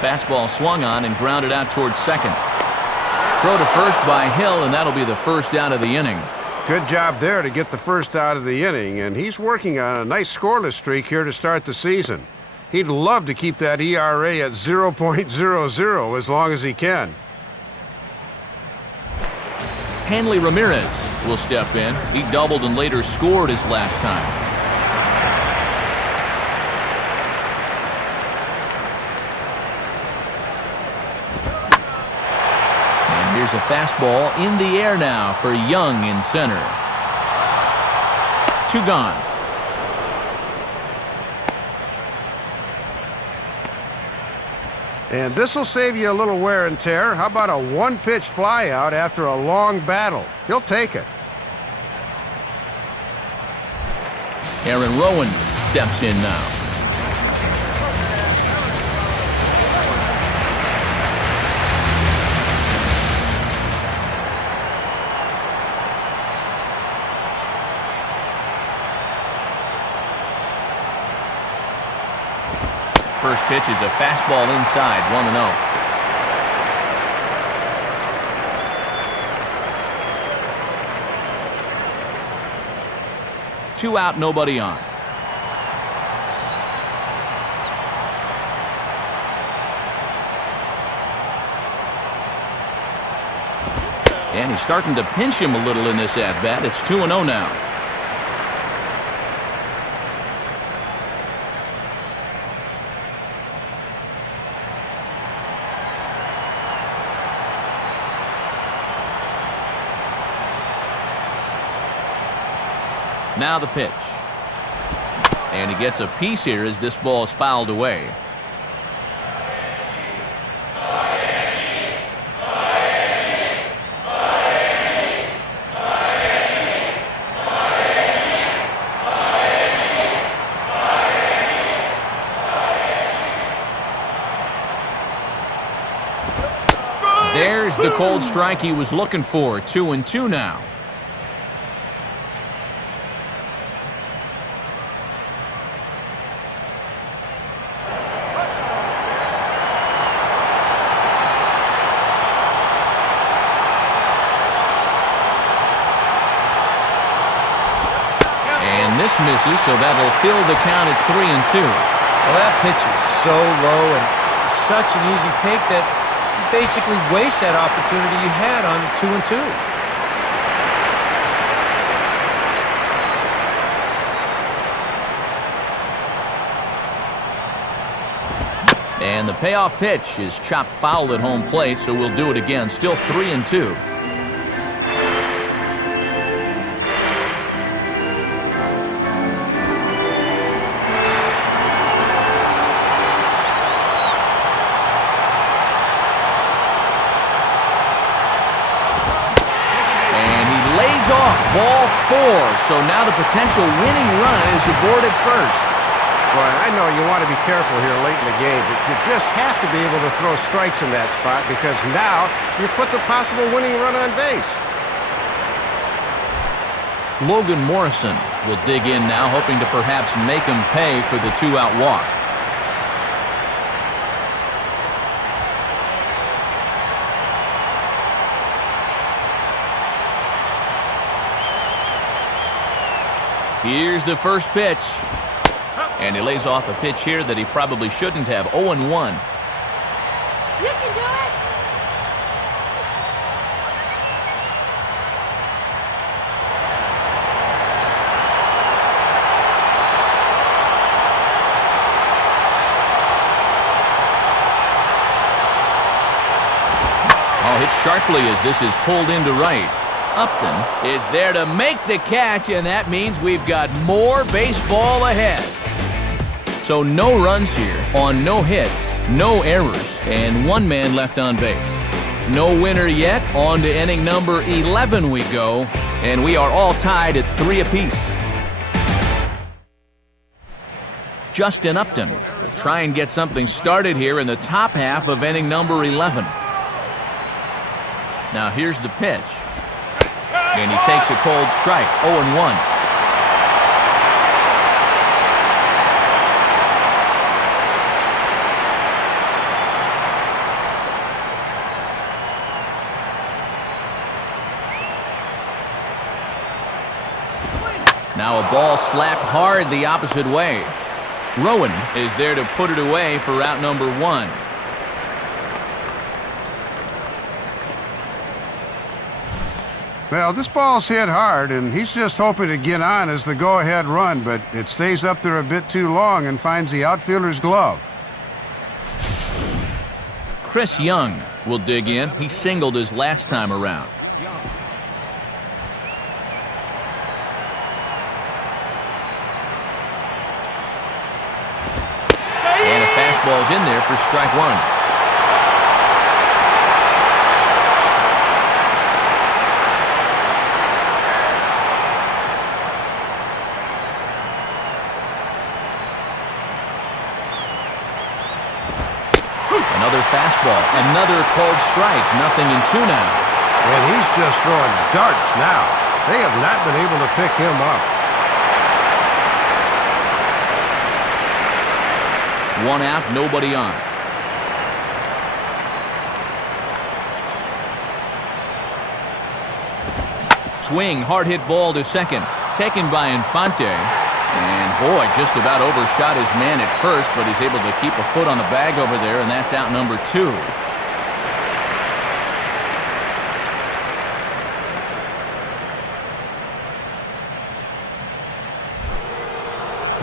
Fastball swung on and grounded out towards second. Throw to first by Hill, and that'll be the first out of the inning. Good job there to get the first out of the inning, and he's working on a nice scoreless streak here to start the season. He'd love to keep that ERA at 0.00 as long as he can. Hanley Ramirez will step in. He doubled and later scored his last time. Here's a fastball in the air now for Young in center. 2 gone. And this will save you a little wear and tear. How about a one-pitch flyout after a long battle? He'll take it. Aaron Rowan steps in now. First pitch is a fastball inside, 1-0. 2 out, nobody on. And he's starting to pinch him a little in this at-bat. It's 2-0 now. Now the pitch. And he gets a piece here as this ball is fouled away. There's the cold strike he was looking for. 2-2 now. This misses, so that'll fill the count at 3-2. Well, that pitch is so low and such an easy take that you basically waste that opportunity you had on 2-2. And the payoff pitch is chopped foul at home plate, so we'll do it again. Still 3-2. Ball 4, so now the potential winning run is aboard at first. Boy, I know you want to be careful here late in the game, but you just have to be able to throw strikes in that spot because now you've put the possible winning run on base. Logan Morrison will dig in now, hoping to perhaps make him pay for the 2-out walk. Here's the first pitch. And he lays off a pitch here that he probably shouldn't have. 0-1. You can do it! Oh, hit sharply as this is pulled into right. Upton is there to make the catch, and that means we've got more baseball ahead. So no runs here on no hits, no errors, and 1 man left on base. No winner yet. On to inning number 11 we go, and we are all tied at 3 apiece. Justin Upton will try and get something started here in the top half of inning number 11. Now here's the pitch. And he takes a cold strike, 0-1. Now a ball slapped hard the opposite way. Rowan is there to put it away for out number 1. Well, this ball's hit hard, and he's just hoping to get on as the go-ahead run, but it stays up there a bit too long and finds the outfielder's glove. Chris Young will dig in. He singled his last time around. And a fastball's in there for strike 1. Another fastball, another cold strike, 0-2 now. And he's just throwing darts now. They have not been able to pick him up. 1 out, nobody on. Swing, hard hit ball to second. Taken by Infante. And boy, just about overshot his man at first, but he's able to keep a foot on the bag over there, and that's out number 2.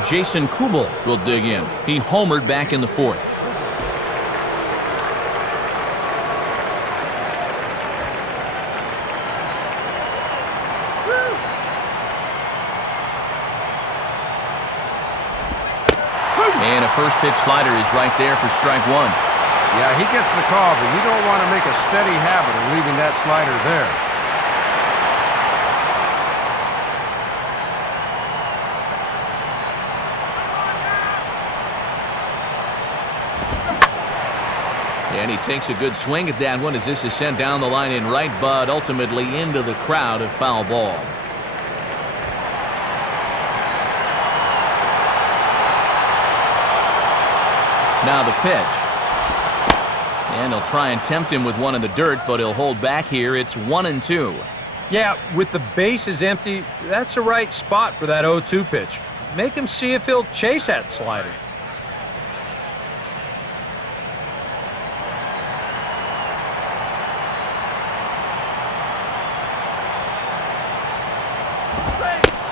Jason Kubel will dig in. He homered back in the 4th. And a first pitch slider is right there for strike 1. Yeah, he gets the call, but you don't want to make a steady habit of leaving that slider there. And he takes a good swing at that one as this is sent down the line in right, but ultimately into the crowd of foul ball. Now the pitch. And he'll try and tempt him with one in the dirt, but he'll hold back here. It's 1-2. Yeah, with the bases empty, that's the right spot for that 0-2 pitch. Make him see if he'll chase that slider.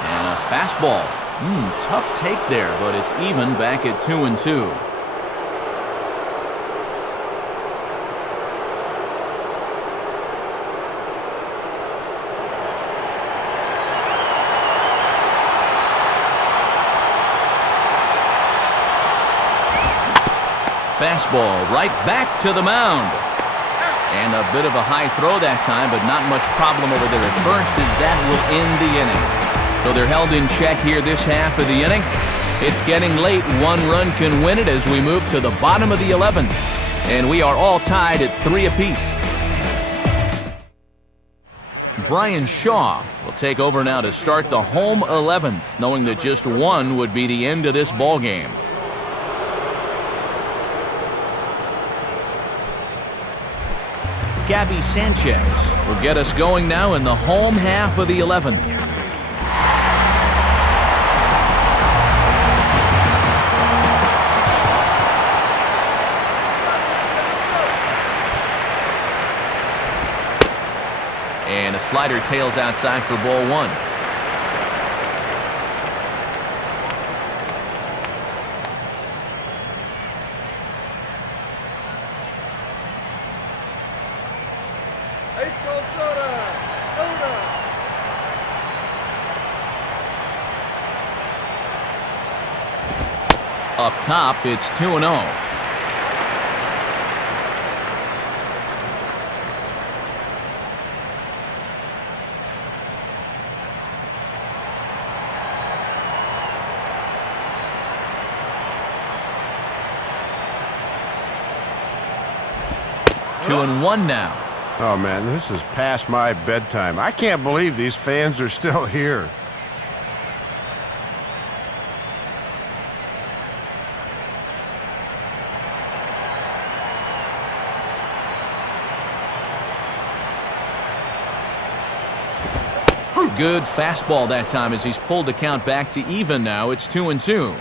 And a fastball. Tough take there, but it's even back at 2-2. Fastball right back to the mound. And a bit of a high throw that time, but not much problem over there at first as that will end the inning. So they're held in check here this half of the inning. It's getting late. 1 run can win it as we move to the bottom of the 11th. And we are all tied at 3 apiece. Brian Shaw will take over now to start the home 11th, knowing that just one would be the end of this ball game. Gabby Sanchez will get us going now in the home half of the 11th. And a slider tails outside for ball one. Up top, it's 2-0. Two and one now. Oh, man, this is past my bedtime. I can't believe these fans are still here. Good fastball that time as he's pulled the count back to even now. It's 2-2.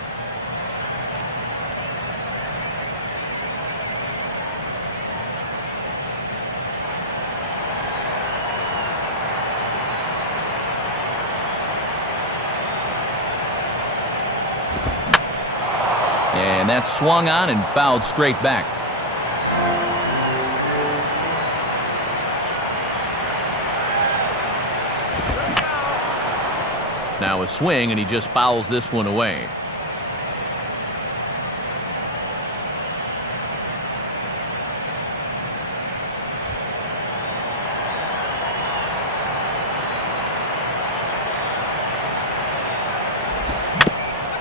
And that's swung on and fouled straight back. Now a swing, and he just fouls this one away.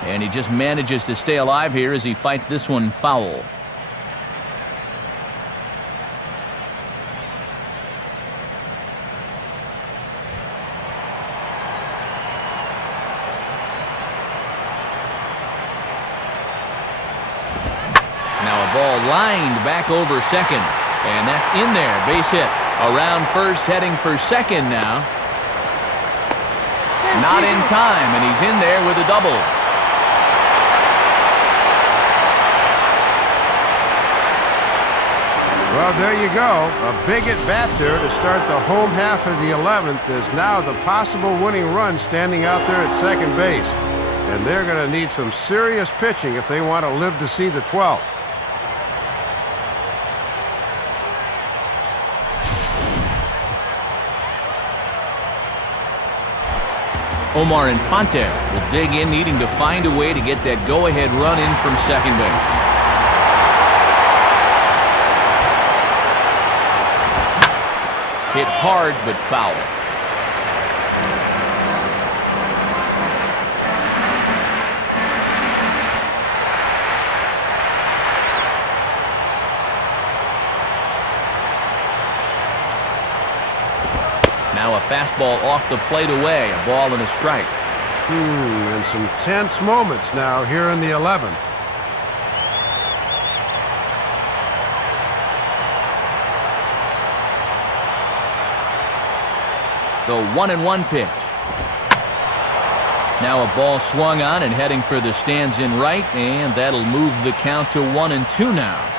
And he just manages to stay alive here as he fights this one foul. Ball lined back over second, and that's in there. Base hit. Around first, heading for second now. Not in time, and he's in there with a double. Well, there you go. A big at bat there to start the home half of the 11th is now the possible winning run standing out there at second base. And they're going to need some serious pitching if they want to live to see the 12th. Omar Infante will dig in, needing to find a way to get that go-ahead run in from second base. Hit hard, but foul. Now a fastball off the plate away, a ball and a strike. And some tense moments now here in the 11th. The 1-1 pitch. Now a ball swung on and heading for the stands in right, and that'll move the count to 1-2 now.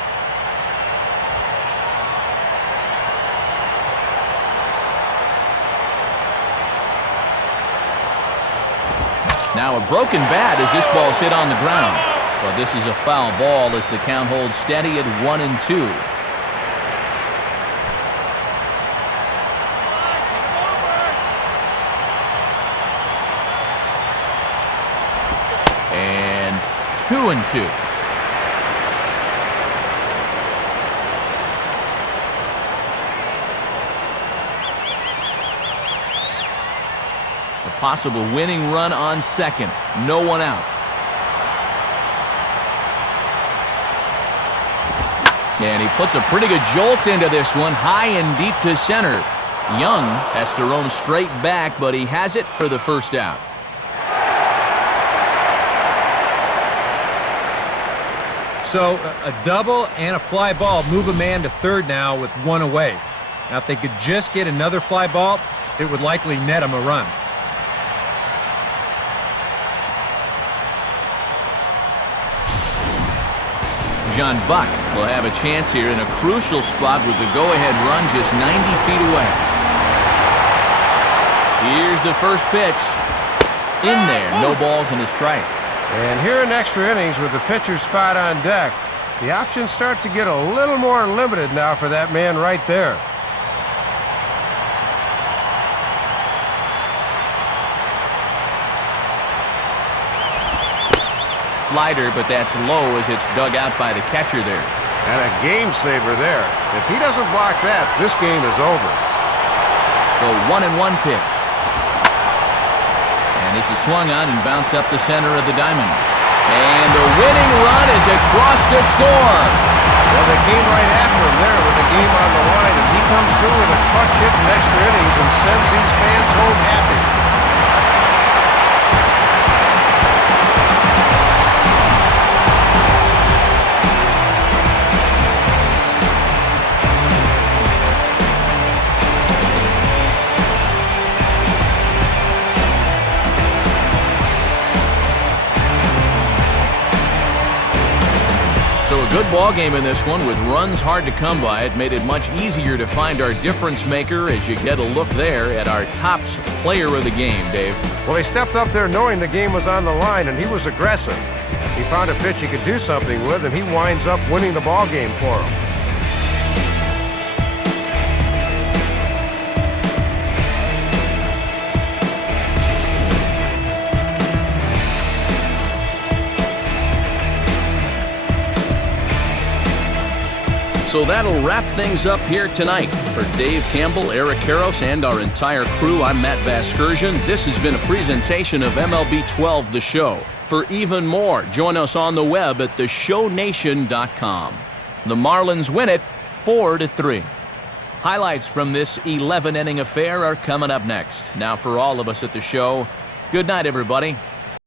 Now a broken bat as this ball's hit on the ground. But this is a foul ball as the count holds steady at 1-2. And 2-2. Possible winning run on second. No one out. And he puts a pretty good jolt into this one, high and deep to center. Young has to roam straight back, but he has it for the first out. So a double and a fly ball move a man to third now with one away. Now, if they could just get another fly ball, it would likely net him a run. John Buck will have a chance here in a crucial spot with the go-ahead run just 90 feet away. Here's the first pitch. In there, no balls and a strike. And here in extra innings with the pitcher's spot on deck, the options start to get a little more limited now for that man right there. Slider, but that's low as it's dug out by the catcher there. And a game saver there. If he doesn't block that, this game is over. The 1-1 pitch. And this is swung on and bounced up the center of the diamond. And the winning run is across to score. Well, they came right after him there with the game on the line, and he comes through with a clutch hit in extra innings and sends these fans home happy. Good ball game in this one with runs hard to come by. It made it much easier to find our difference maker as you get a look there at our tops player of the game, Dave. Well, he stepped up there knowing the game was on the line, and he was aggressive. He found a pitch he could do something with, and he winds up winning the ball game for him. So that'll wrap things up here tonight. For Dave Campbell, Eric Karros, and our entire crew, I'm Matt Vasgersian. This has been a presentation of MLB 12 The Show. For even more, join us on the web at theshownation.com. The Marlins win it 4-3. Highlights from this 11-inning affair are coming up next. Now for all of us at the show, good night, everybody.